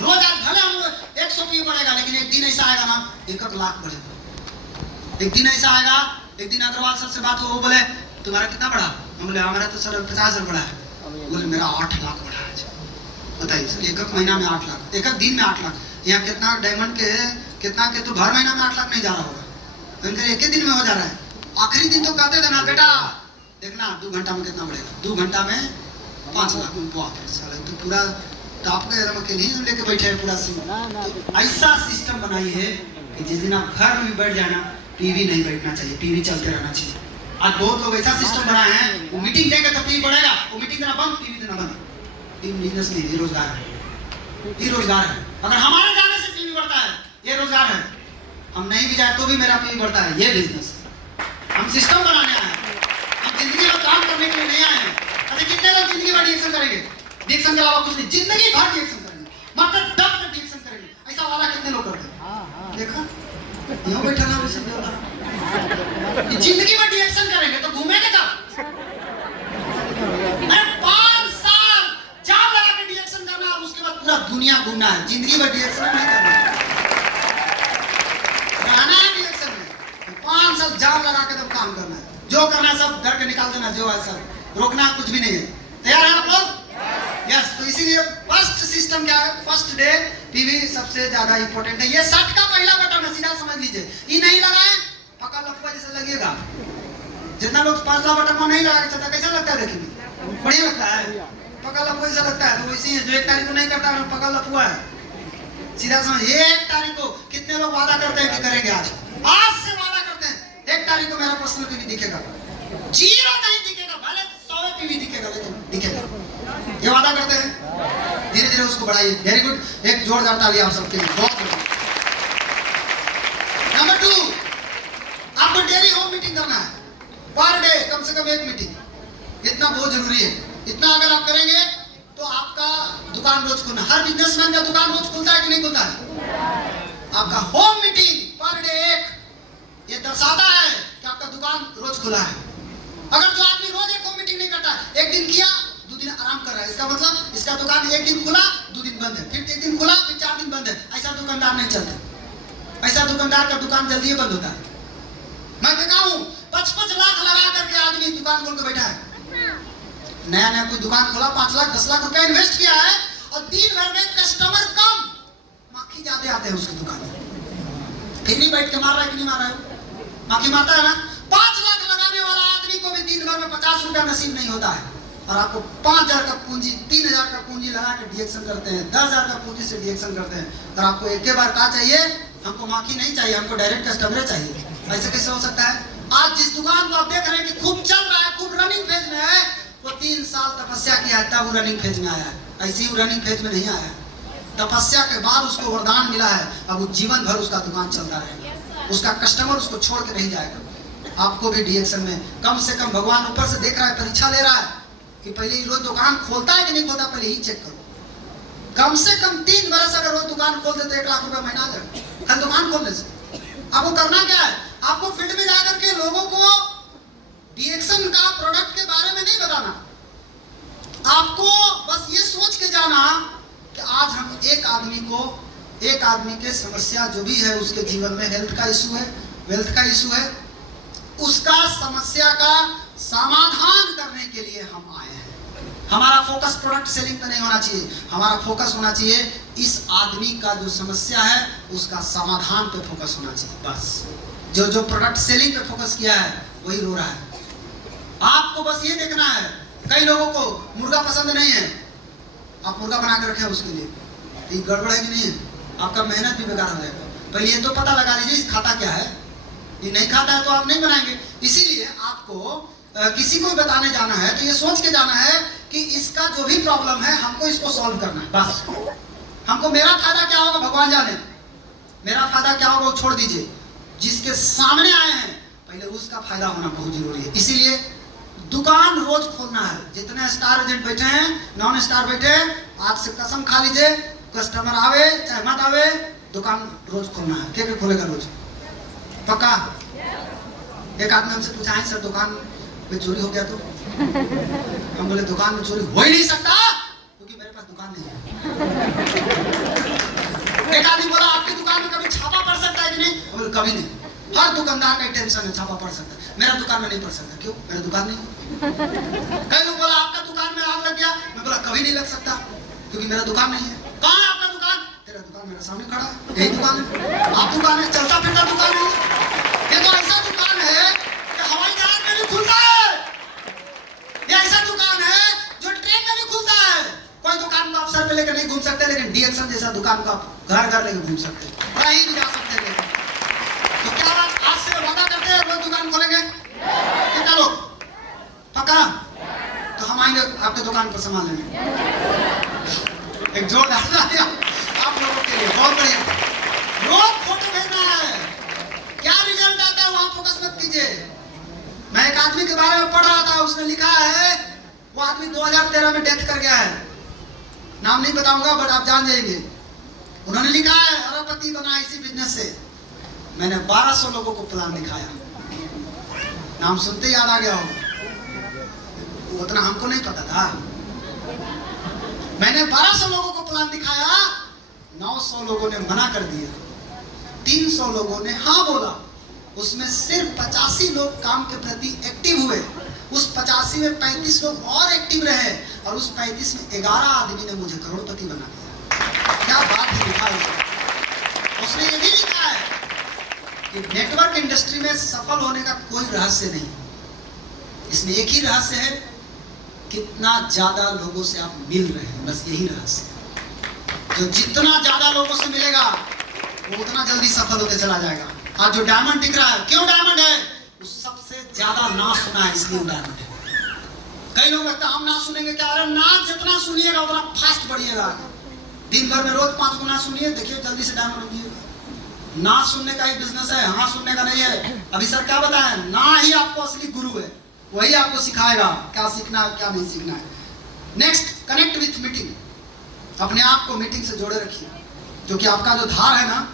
रोज आज भले हम 100 पीवी बढ़ेगा, लेकिन एक दिन ऐसा आएगा ना 1 लाख बढ़ेगा। एक दिन ऐसा आएगा, एक दिन अग्रवाल सर से बात हो, वो बोले तुम्हारा कितना बढ़ा? हम बोले हमारा तो सर 50,000 बढ़ा है। बोले मेरा 8 लाख बढ़ा है। बताइए सर, 1 महीना में 8 लाख, 1 दिन में 8 लाख। यहाँ कितना डायमंड के कितना के तो हर महीना में 8 लाख नहीं जा रहा होगा, इनका 1 दिन में हो जा रहा है। आखिरी दिन तो कहते थे ना बेटा देखना 2 घंटा में कितना बढ़ेगा, 2 घंटा में 5 लाख। तो पूरा टॉप के लिए लेके बैठे हैं पूरा तो ऐसा सिस्टम बनाई है कि जिस दिन आप घर में बैठ जाना पीवी नहीं बैठना चाहिए, पीवी चलते रहना चाहिए। आज बहुत लोग ऐसा सिस्टम बनाए हैं, वो मीटिंग देंगे तो पीवी बढ़ेगा, वो मीटिंग देना बंद, पीवी देना बंद। ये बिजनेस नहीं, ये रोजगार है, ये रोजगार है। अगर हमारे जाने से पीवी बढ़ता है, ये रोजगार है। हम नहीं भी जाए तो भी मेरा पीवी बढ़ता है, ये बिजनेस। हम सिस्टम बनाने आए हैं, हम जिंदगी में काम करने के लिए नहीं आए हैं। अच्छा कितने लोग जिंदगी में डिएक्शन करेंगे? डिएक्शन के अलावा कुछ नहीं, जिंदगी भर डिएक्शन करेंगे, मतलब दब तक डिएक्शन करेंगे। ऐसा वाला कितने लोग करते हैं? देखा यहाँ बैठा ना जिंदगी में डिएक्शन करेंगे तो घूमेंगे कब? 5 साल जाम लगा के डिएक्शन करना और उसके बाद पूरा दुनिया घूमना है। जिंदगी में डिएक्शन नहीं करना है, रहना है डिएक्शन में। 5 साल जाम लगा के तब काम करना है, जो करना है सब घर के निकाल देना, जो है सब रोकना कुछ भी नहीं है। तैयार है आप लोग? यस। तो इसीलिए फर्स्ट सिस्टम क्या है? फर्स्ट डे पीवी सबसे ज्यादा इंपॉर्टेंट है। ये 60 का पहला बटन है, सीधा समझ लीजिए। ये नहीं लगाए पक्का लफड़ा जैसा लगेगा। जितना लोग 5ला बटन को नहीं लगा सकता, कैसा लगता है देखने में? बढ़िया लगता है, पक्का लफड़ा जैसा लगता है। तो वैसे ही जो 1 तारीख को नहीं करता है पक्का लफड़ा है, सीधा समझ। 1 तारीख को कितने लोग वादा करते हैं कि करेंगे? आज से वादा करते हैं 1 तारीख को मेरा पर्सनल पीवी दिखेगा, 0 नहीं दिखेगा, भले 100 पीवी दिखेगा, लेकिन दिखेगा। ये वादा करते हैं, धीरे धीरे उसको बढ़ाइए। वेरी गुड, एक जोरदार ताली आप सबके लिए, बहुत बढ़िया। नंबर 2, आपको डेली होम मीटिंग करना है, पर डे कम से कम 1 मीटिंग। इतना बहुत जरूरी है। इतना अगर आप करेंगे तो आपका दुकान रोज खुलना। हर बिजनेसमैन का दुकान रोज खुलता है कि नहीं खुलता है? आपका होम मीटिंग पर डे 1, ये दर्शाता है कि आपका दुकान रोज खुला है। अगर जो आदमी रोज 1 होम मीटिंग नहीं करता, 1 दिन किया 2 दिन आराम कर रहा है, इसका मतलब इसका दुकान 1 दिन खुला 2 दिन बंद है, फिर 1 दिन खुला फिर 4 दिन बंद है। ऐसा दुकानदार नहीं चलता। ऐसा दुकानदार का दुकान जल्दी बंद होता है। मैं देखा हूँ 55 लाख लगा करके आदमी दुकान खोल के बैठा है। नया नया कोई दुकान खोला, 5 लाख 10 लाख रुपया इन्वेस्ट किया है और दिन भर में कस्टमर कम, माखी जाते आते हैं उसकी दुकान में। फिर भी बैठ के मार रहा है कि नहीं मार रहा है? माखी मारता है ना। 5 लाख लगाने वाला आदमी को भी दिन भर में 50 रुपया नसीब नहीं होता है। और आपको 5,000 का पूंजी 3,000 का पूंजी लगा के डिएक्शन करते हैं, 10,000 का पूंजी से डिएक्शन करते हैं। और आपको एक बार क्या चाहिए? हमको माखी नहीं चाहिए, हमको डायरेक्ट कस्टमर चाहिए। ऐसे कैसे हो सकता है? आज जिस दुकान को आप देख रहे हैं कि खूब चल रहा है, खूब रनिंग फेज में है, वो 3 साल तपस्या किया है तब वो रनिंग फेज में आया है। ऐसी वो रनिंग फेज में नहीं आया। तपस्या के बाद उसको वरदान मिला है, अब वो जीवन भर उसका दुकान चलता रहेगा, उसका कस्टमर उसको छोड़ के नहीं जाएगा। आपको भी डिएक्शन में कम से कम भगवान ऊपर से देख रहा है, परीक्षा ले रहा है कि पहले रोज दुकान खोलता है कि नहीं खोलता, पहले ही चेक करो। कम से कम 3 बरस अगर रोज दुकान खोल देते 1 लाख रुपया महीना आ जाए, कल दुकान खोलने से आपको करना क्या है? आपको फील्ड में जाकर के लोगों को डीएक्शन का प्रोडक्ट के बारे में नहीं बताना। आपको बस ये सोच के जाना कि आज हम एक आदमी के समस्या जो भी है उसके जीवन में, हेल्थ का इशू है, वेल्थ का इशू है, उसका समस्या का समाधान करने के लिए हम आए हैं। हमारा फोकस प्रोडक्ट सेलिंग पे नहीं होना चाहिए, हमारा फोकस होना चाहिए इस आदमी का जो समस्या है उसका समाधान पे फोकस होना चाहिए। बस जो प्रोडक्ट सेलिंग पे फोकस किया है वही रो रहा है। आपको बस ये देखना है, कई लोगों को मुर्गा पसंद नहीं है, आप मुर्गा बना के रखे उसके लिए, ये गड़बड़ है कि नहीं है? आपका मेहनत भी बेकार हो जाएगा। पहले ये तो पता लगा लीजिए खाता क्या है। ये नहीं खाता है तो आप नहीं बनाएंगे। इसीलिए आपको किसी को बताने जाना है तो ये सोच के जाना है कि इसका जो भी प्रॉब्लम है हमको इसको सॉल्व करना है। बस हमको मेरा फायदा क्या होगा भगवान जाने, मेरा फायदा क्या होगा वो छोड़ दीजिए। जिसके सामने आए हैं पहले उसका फायदा होना बहुत जरूरी है। इसीलिए दुकान रोज खोलना है। जितने स्टार एजेंट बैठे हैं, नॉन स्टार बैठे हैं, आज से कसम खा लीजिए, कस्टमर आवे चाहे मत आवे, दुकान रोज खोलना है। क्या खोलेगा रोज? पक्का? एक आदमी हमसे पूछा है, सर दुकान में चोरी हो गया तो? हम बोले दुकान में चोरी हो ही नहीं सकता क्योंकि मेरे पास दुकान नहीं है। एक आदमी बोला आपकी दुकान में कभी छापा पड़ सकता है कि नहीं? हम बोले कभी नहीं। हर दुकानदार का टेंशन है छापा पड़ सकता है, मेरा दुकान में नहीं पड़ सकता। क्यों? मेरा दुकान नहीं है। कई लोग बोला आपका दुकान में आग लग गया, मैं बोला कभी नहीं लग सकता क्योंकि मेरा दुकान नहीं है। कहाँ है आपका दुकान? तेरा दुकान मेरे सामने खड़ा है, यही दुकान है। आप दुकान है, चलता फिरता दुकान है। ये तो ऐसा दुकान है कि हवाई जहाज में भी खुलता है। ये ऐसा दुकान है जो ट्रेन में भी खुलता है। कोई दुकान को आप सर पे लेकर नहीं घूम सकते, लेकिन डीएक्शन जैसा दुकान को आप घर घर लेकर घूम सकते हैं, कहीं भी जा सकते हैं। तो क्या आज से वादा करते हैं रोज दुकान खोलेंगे? कितना लोग? पक्का? तो हम आएंगे आपके दुकान पर सामान लेने। एक जोर डालना है आप लोगों के लिए, बहुत बढ़िया। रोज फोटो भेजना है, क्या रिजल्ट आता है वहां फोकस मत कीजिए। मैं एक आदमी के बारे में पढ़ रहा था, उसने लिखा है वो आदमी 2013 में डेथ कर गया है। नाम नहीं बताऊंगा बट आप जान जाएंगे। उन्होंने लिखा है अरबपति बना इसी बिजनेस से। मैंने 1200 लोगों को प्लान दिखाया, नाम सुनते याद आ गया हो, उतना हमको नहीं पता था। मैंने 1200 लोगों को प्लान दिखाया, 900 लोगों ने मना कर दिया, 300 लोगों ने हाँ बोला। उसमें सिर्फ 85 लोग काम के प्रति एक्टिव हुए। उस 85 में 35 लोग और एक्टिव रहे और उस 35 में 11 आदमी ने मुझे करोड़पति बना दिया। क्या बात है लिखा है। उसने ये भी लिखा है कि नेटवर्क इंडस्ट्री में सफल होने का कोई रहस्य नहीं। इसमें एक ही रहस्य है, कितना ज्यादा लोगों से आप मिल रहे हैं, बस यही रहस्य है। जो जितना ज्यादा लोगों से मिलेगा वो उतना जल्दी सफल होते चला जाएगा। आज जो डायमंड दिख रहा है, क्यों डायमंड है? वो सबसे ज्यादा ना सुना है इसलिए डायमंड है। कई लोग कहते हैं हम ना सुनेंगे क्या? अरे ना जितना सुनिएगा उतना फास्ट बढ़िएगा। दिन भर में रोज 5 गुना सुनिए, देखिए जल्दी से डायमंड होइएगा। ना सुनने का ही बिजनेस है, हाँ सुनने का नहीं है। अभी सर क्या बताया, ना ही आपको असली गुरु है, वही आपको सिखाएगा क्या सीखना है क्या नहीं सीखना है। Next, connect with meeting. अपने आप को मीटिंग से जोड़े रखिए, क्योंकि आपका जो धार है ना,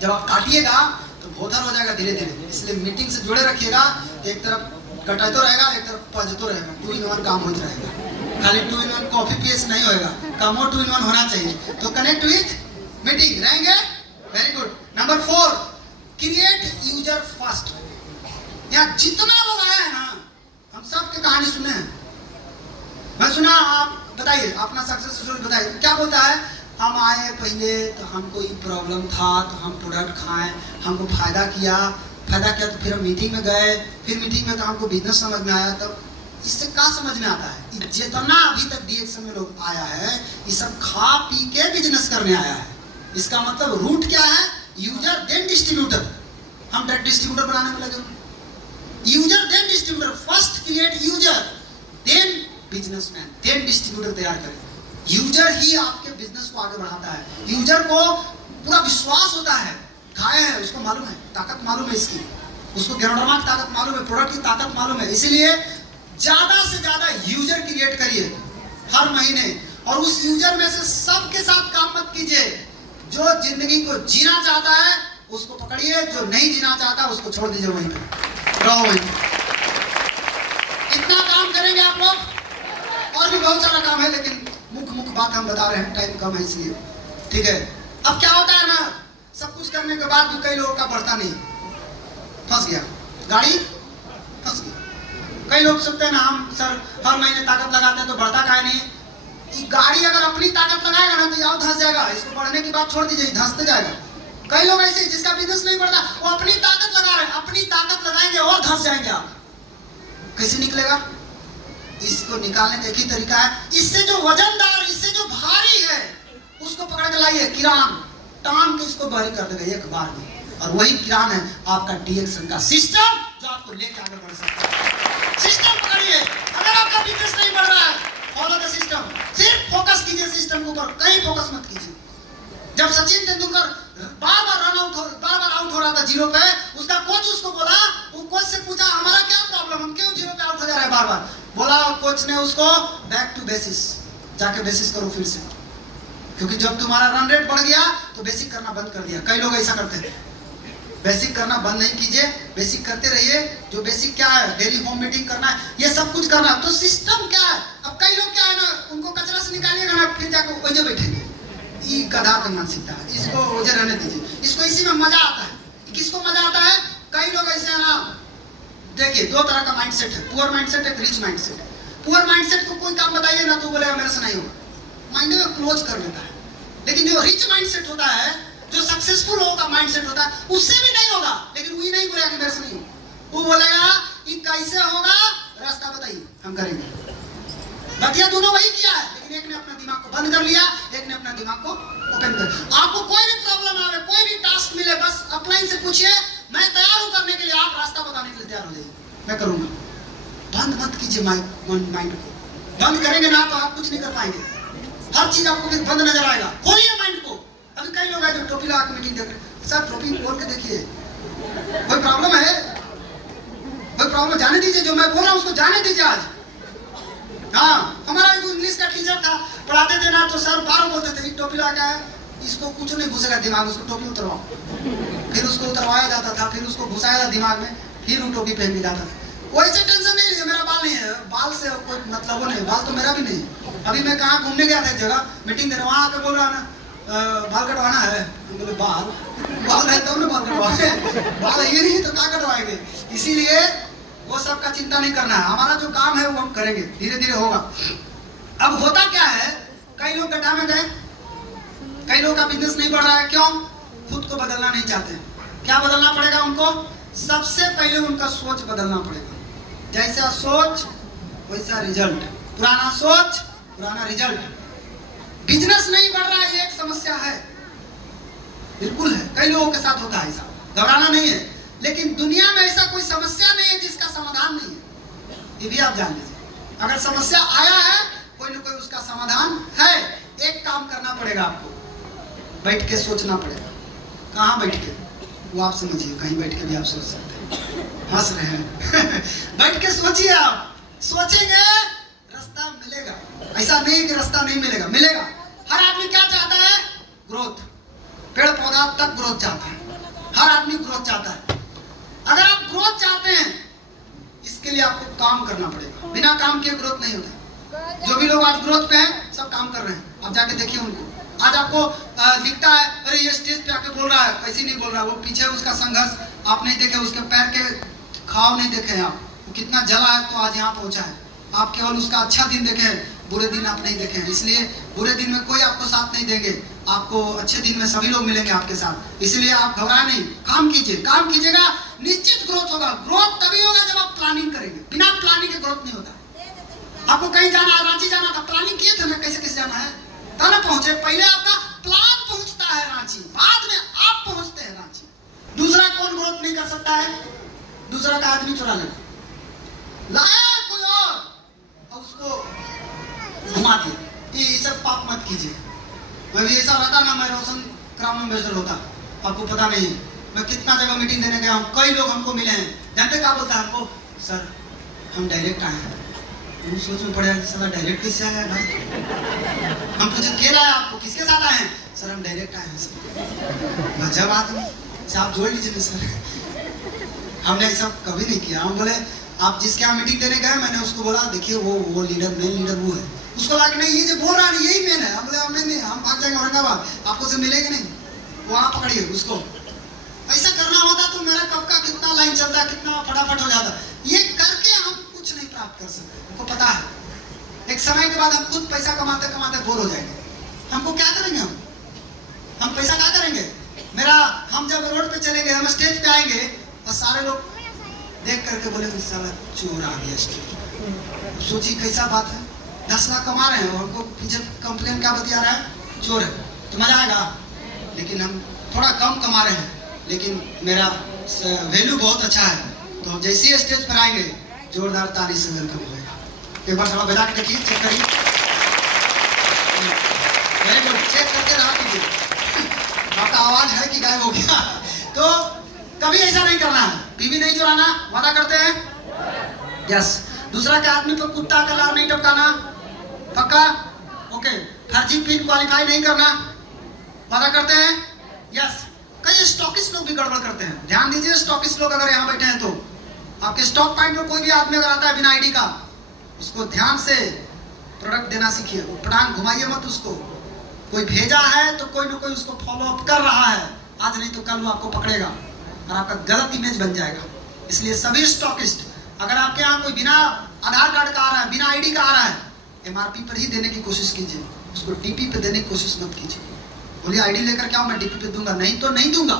जब आप काटिएगा तो भोथर हो जाएगा धीरे धीरे। इसलिए मीटिंग से जोड़े रखिएगा। एक तरफ कटाई तो रहेगा, एक तरफ पजतो रहेगा, 2 in 1 काम होता रहेगा। खाली 2 in 1 कॉफी पीस नहीं होएगा, काम और 2 in 1 होना चाहिए। तो कनेक्ट विथ मीटिंग रहेंगे। Very good. Number 4, create user first. यहाँ जितना लोग आए हैं ना, हम सबकी कहानी सुने हैं। मैं सुना, आप बताइए अपना सक्सेस स्टोरी बताइए। क्या बोलता है, हम आए पहले तो हमको ये प्रॉब्लम था तो हम प्रोडक्ट खाएं, हमको फायदा किया तो फिर हम मीटिंग में गए, फिर मीटिंग में तो हमको बिजनेस समझ में आया। तब इससे क्या समझ में आता है, जितना अभी तक डीएक्शन में लोग आया है ये सब खा पी के बिजनेस करने आया है। इसका मतलब रूट क्या है, यूजर देन डिस्ट्रीब्यूटर। हम डायरेक्ट डिस्ट्रीब्यूटर बनाने में लगे। User then distributor, first create user then businessman then distributor तैयार करें। यूजर ही आपके बिजनेस को आगे बढ़ाता है। यूजर को पूरा विश्वास होता है, खाए है उसको मालूम है, ताकत मालूम है इसकी, उसको गैरोडर्मा की ताकत मालूम है, प्रोडक्ट की ताकत मालूम है। इसीलिए ज्यादा से ज्यादा यूजर क्रिएट करिए हर महीने, और उस यूजर में से सबके साथ काम मत कीजिए। जो जिंदगी को जीना चाहता है उसको पकड़िए, जो नहीं जीना चाहता उसको छोड़ दीजिए वहीं पे, रहो वहीं। इतना काम करेंगे आप लोग, और भी बहुत सारा काम है, लेकिन मुख्य बात हम बता रहे हैं, टाइम कम है इसलिए, ठीक है। अब क्या होता है ना, सब कुछ करने के बाद भी कई लोगों का बढ़ता नहीं, फंस गया गाड़ी, फंस गई। कई लोग सोचते हैं ना, हम सर हर महीने ताकत लगाते हैं तो बढ़ता काहे नहीं। ये गाड़ी अगर अपनी ताकत लगाएगा ना तो यार धंस जाएगा, इसको बढ़ने की बात छोड़ दीजिए, धंसते जाएगा। कई लोग ऐसे जिसका बिजनेस नहीं बढ़ता, वो अपनी ताकत लगा रहे हैं, अपनी ताकत लगाएंगे और धंस जाएंगे आप। कैसे निकलेगा? इसको निकालने का एक ही तरीका है, इससे जो वजनदार, इससे जो भारी है उसको पकड़ के लाइए, किरान टांग के इसको भारी कर देगा एक बार में, और वही किरान है आपका डीएक्शन का सिस्टम, जो आपको लेके आगे बढ़ सकता है। सिस्टम पकड़िए। अगर आपका बिजनेस नहीं बढ़ रहा है, फॉलो द सिस्टम, सिर्फ फोकस कीजिए सिस्टम के ऊपर, कहीं फोकस मत कीजिए। जब सचिन तेंदुलकर बार बार आउट हो रहा था जीरो पे, उसका कोच उसको बोला, वो कोच से पूछा हमारा क्या प्रॉब्लम, हम क्यों जीरो पे आउट हो जा रहे हैं बार बार। बोला कोच ने उसको बैक टू बेसिस, जाके बेसिस करो फिर से, क्योंकि जब तुम्हारा रन रेट बढ़ गया तो बेसिक करना बंद कर दिया। कई लोग ऐसा करते हैं, बेसिक करना बंद नहीं कीजिए, बेसिक करते रहिए। जो बेसिक क्या है, डेली होम मीटिंग करना है, ये सब कुछ करना। तो सिस्टम क्या है, अब कई लोग क्या है ना, उनको कचरा से निकालिएगा ना, फिर जाकर वजह बैठेंगे, ये गधा का मानसिकता है, इसको वजह रहने दीजिए, इसको इसी में मजा आता है। किसको मजा आता है? कई लोग ऐसे है ना, देखिए दो तरह का माइंडसेट है, पुअर माइंडसेट, एक रिच माइंडसेट। पुअर माइंडसेट को कोई काम बताइए ना तो बोलेगा मेरे से नहीं होगा, माइंड में क्लोज कर लेता है। लेकिन जो रिच माइंडसेट होता है, जो सक्सेसफुल होगा माइंडसेट होता है, उससे भी नहीं होगा, लेकिन वही नहीं बोलेगा कि मेरे से नहीं होगा, वो बोलेगा कि कैसे होगा, रास्ता बताइए हम करेंगे। बतिया दोनों वही किया है, लेकिन एक ने अपना दिमाग को बंद कर लिया, एक ने अपना दिमाग को ओपन कर। आपको कोई भी प्रॉब्लम आवे, कोई भी टास्क मिले, बस अपलाइन से पूछिए, मैं तैयार हूं करने के लिए, आप रास्ता बताने के लिए तैयार हो जाइए, मैं करूंगा। बंद मत कीजिए माइंड को, बंद करेंगे ना तो आप कुछ नहीं कर पाएंगे, हर चीज आपको फिर बंद नजर आएगा। खोलिए माइंड को। अभी कई लोग हैं जो टोपी लगा के मीटिंग देख रहे हैं, सर टोपी खोल के देखिए, कोई प्रॉब्लम है? कोई प्रॉब्लम? जाने दीजिए, जो मैं बोल रहा हूँ उसको जाने दीजिए आज। हाँ, हमारा एक इंग्लिश का टीचर था, पढ़ाते थे ना तो सर बार बोलते थे टोपी लगा के है, इसको कुछ नहीं घुसेगा दिमाग, उसको टोपी उतरवाओ। फिर उसको उतरवाया जाता था, फिर उसको घुसाया जाता दिमाग में, फिर वो टोपी पहन के जाता था। वैसे टेंशन नहीं लीजिए, मेरा बाल नहीं है, बाल से कोई मतलब नहीं, बाल तो मेरा भी नहीं। अभी मैं कहाँ घूमने गया था एक जगह, मीटिंग देने, वहाँ आकर बोल रहा ना बाल कटवाना है, बोले बाल रहता हूँ ना, बाल कटवाए, बाल ये नहीं तो क्या कटवाएंगे। इसीलिए वो सब का चिंता नहीं करना है, हमारा जो काम है वो हम करेंगे, धीरे धीरे होगा। अब होता क्या है, कई लोग गड्ढा में गए, कई लोग का बिजनेस नहीं बढ़ रहा है, क्यों? खुद को बदलना नहीं चाहते। क्या बदलना पड़ेगा उनको? सबसे पहले उनका सोच बदलना पड़ेगा। जैसा सोच वैसा रिजल्ट, पुराना सोच पुराना रिजल्ट। बिजनेस नहीं बढ़ रहा है, ये एक समस्या है, बिल्कुल है, कई लोगों के साथ होता है ऐसा, घबराना नहीं है। लेकिन दुनिया में ऐसा कोई समस्या नहीं है जिसका समाधान नहीं है, ये भी आप जान लीजिए। अगर समस्या आया है, कोई ना कोई उसका समाधान है। एक काम करना पड़ेगा आपको, बैठ के सोचना पड़ेगा। कहाँ बैठ के? वो आप समझिए, कहीं बैठ के भी आप सोच सकते हैं, हंस रहे हैं बैठ के सोचिए, आप सोचेंगे रास्ता मिलेगा। ऐसा नहीं कि रास्ता नहीं मिलेगा, मिलेगा। हर आदमी क्या चाहता है? ग्रोथ। पेड़ पौधा तक ग्रोथ चाहता है, हर आदमी ग्रोथ चाहता है। अगर आप ग्रोथ चाहते हैं, इसके लिए आपको काम करना पड़ेगा, बिना काम के ग्रोथ नहीं होता। जो भी लोग आज ग्रोथ पे हैं, सब काम कर रहे हैं, आप जाके देखिए उनको। आज आपको दिखता है अरे ये स्टेज पे आके बोल रहा है, ऐसे नहीं बोल रहा, वो पीछे उसका संघर्ष आप नहीं देखे, उसके पैर के खाव नहीं देखे हैं आप, वो कितना जला है तो आज यहाँ पहुंचा है। आप केवल उसका अच्छा दिन देखे हैं, बुरे दिन आप नहीं देखे हैं, इसलिए बुरे दिन में कोई आपको साथ नहीं देंगे, आपको अच्छे दिन में सभी लोग मिलेंगे आपके साथ। इसलिए आप घबराए नहीं, काम कीजिए, काम कीजिएगा, निश्चित ग्रोथ होगा। ग्रोथ तभी होगा जब आप प्लानिंग करेंगे, बिना प्लानिंग के ग्रोथ नहीं होता। आपको कहीं जाना है, रांची जाना था, प्लानिंग किए थे मैं कैसे कैसे जाना है, तब ना पहुंचे। पहले आपका प्लान पहुंचता है रांची, बाद में आप पहुंचते हैं रांची। दूसरा कौन ग्रोथ नहीं कर सकता है? दूसरा का आदमी चुरा लेगा, लाया कोई और उसको घुमा दिया। ये सब पाप मत कीजिए। मैं भी ऐसा रहता ना, मैं रोशन क्राउन एम्बेसडर होता, आपको पता नहीं मैं कितना जगह मीटिंग देने गया हूँ, कई लोग हमको मिले हैं, जानते क्या बोलता है हमको? सर हम डायरेक्ट आए हैं। हम सोच में पड़े, सर डायरेक्ट किससे आया है भाई? हम कुछ कह रहा है आपको, किसके साथ आए हैं? सर हम डायरेक्ट आए हैं। गजब आदमी, आप जोड़ लीजिए ना सर। हमने ऐसा कभी नहीं किया। हम बोले आप जिसके यहाँ मीटिंग देने गए, मैंने उसको बोला देखिए वो लीडर, मेन लीडर वो है। उसको लगा कि नहीं ये जो बोल रहा है यही मेन है। हम बोले हम नहीं, हम भाग जाएंगे औरंगाबाद, आपको से मिलेगा नहीं, वहाँ पकड़िए उसको। ऐसा करना होता तो मेरा कब का कितना लाइन चलता, कितना फटाफट हो जाता। ये करके हम कुछ नहीं प्राप्त कर सकते, हमको पता है। एक समय के बाद हम खुद पैसा कमाते कमाते बोर हो जाएंगे। हमको क्या करेंगे, हम पैसा क्या करेंगे। हम जब रोड पे चले गए, हम स्टेज पे आएंगे और सारे लोग देख करके बोले साला चोर आ गया स्टेज। सोचिए कैसा बात है, 10 लाख कमा रहे हैं और हमको पीछे कंप्लेन क्या बतिया रहा है, चोर है। तो मजा आएगा। लेकिन हम थोड़ा कम कमा रहे हैं, लेकिन मेरा वैल्यू बहुत अच्छा है। तो जैसे ही स्टेज पर आएंगे जोरदार ताली से वेलकम होगा। एक बार थोड़ा बजा के देखिए, चेक करिए। वेरी गुड, चेक करके रहा कीजिए। आपका आवाज है कि गायब हो गया। तो कभी ऐसा नहीं करना है, बीवी नहीं चुराना, वादा करते हैं यस। दूसरा के आदमी पर कुत्ता का लार नहीं टपकाना, पक्का ओके। फर्जी पिन क्वालिफाई नहीं करना, वादा करते हैं यस। कई स्टॉकिस्ट लोग भी गड़बड़ करते हैं, ध्यान दीजिए। स्टॉकिस्ट लोग अगर यहाँ बैठे हैं तो आपके स्टॉक पॉइंट में कोई भी आदमी अगर आता है बिना आईडी का, उसको ध्यान से प्रोडक्ट देना सीखिए। पटांग घुमाइए मत उसको। कोई भेजा है तो कोई ना कोई उसको फॉलो अप कर रहा है, आज नहीं तो कल वो आपको पकड़ेगा और आपका गलत इमेज बन जाएगा। इसलिए सभी स्टॉकिस्ट, अगर आपके यहाँ कोई बिना आधार कार्ड का आ रहा है, बिना आईडी का आ रहा है, एमआरपी पर ही देने की कोशिश कीजिए, उसको डीपी पे देने की कोशिश मत कीजिए। बोलिए आईडी लेकर क्या मैं डीपी पे दूंगा, नहीं तो नहीं दूंगा।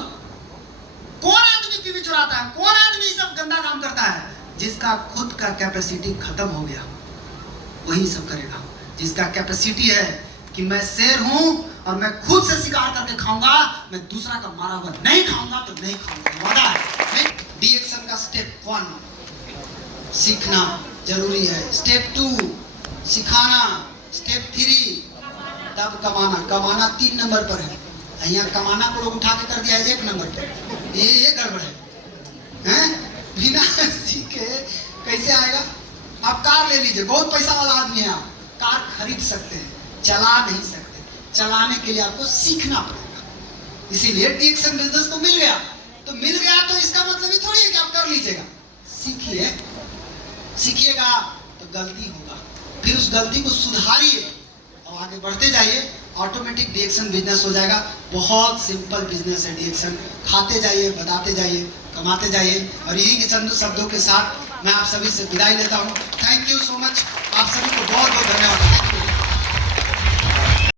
कौन आदमी पीवी चुराता है, कौन आदमी सब गंदा काम करता है, जिसका खुद का कैपेसिटी खत्म हो गया वही सब करेगा। जिसका कैपेसिटी है कि मैं शेर हूं और मैं खुद से शिकार करके खाऊंगा, मैं दूसरा का मारा हुआ नहीं खाऊंगा तो नहीं खाऊंगा, वादा है। डीएक्शन का स्टेप 1 सीखना जरूरी है, स्टेप 2 सिखाना, स्टेप 3 तब कमाना। कमाना 3 नंबर पर है, यहाँ कमाना को लोग उठा के कर दिया है 1 नंबर पर। ये गड़बड़ है, बिना सीखे कैसे आएगा। आप कार ले लीजिए, बहुत पैसा वाला आदमी है, आप कार खरीद सकते हैं, चला नहीं सकते। चलाने के लिए आपको सीखना पड़ेगा। इसीलिए डीएक्शन बिजनेस को मिल गया तो इसका मतलब ही थोड़ी है कि आप कर लीजिएगा। सीखिए, सीखिएगा तो गलती होगा, फिर उस गलती को सुधारिए और आगे बढ़ते जाइए, ऑटोमेटिक डीएक्शन बिजनेस हो जाएगा। बहुत सिंपल बिजनेस है डीएक्शन। खाते जाइए, बताते जाइए, कमाते जाइए। और यही के चंद शब्दों के साथ मैं आप सभी से विदाई लेता हूँ। थैंक यू सो मच, आप सभी को बहुत बहुत धन्यवाद।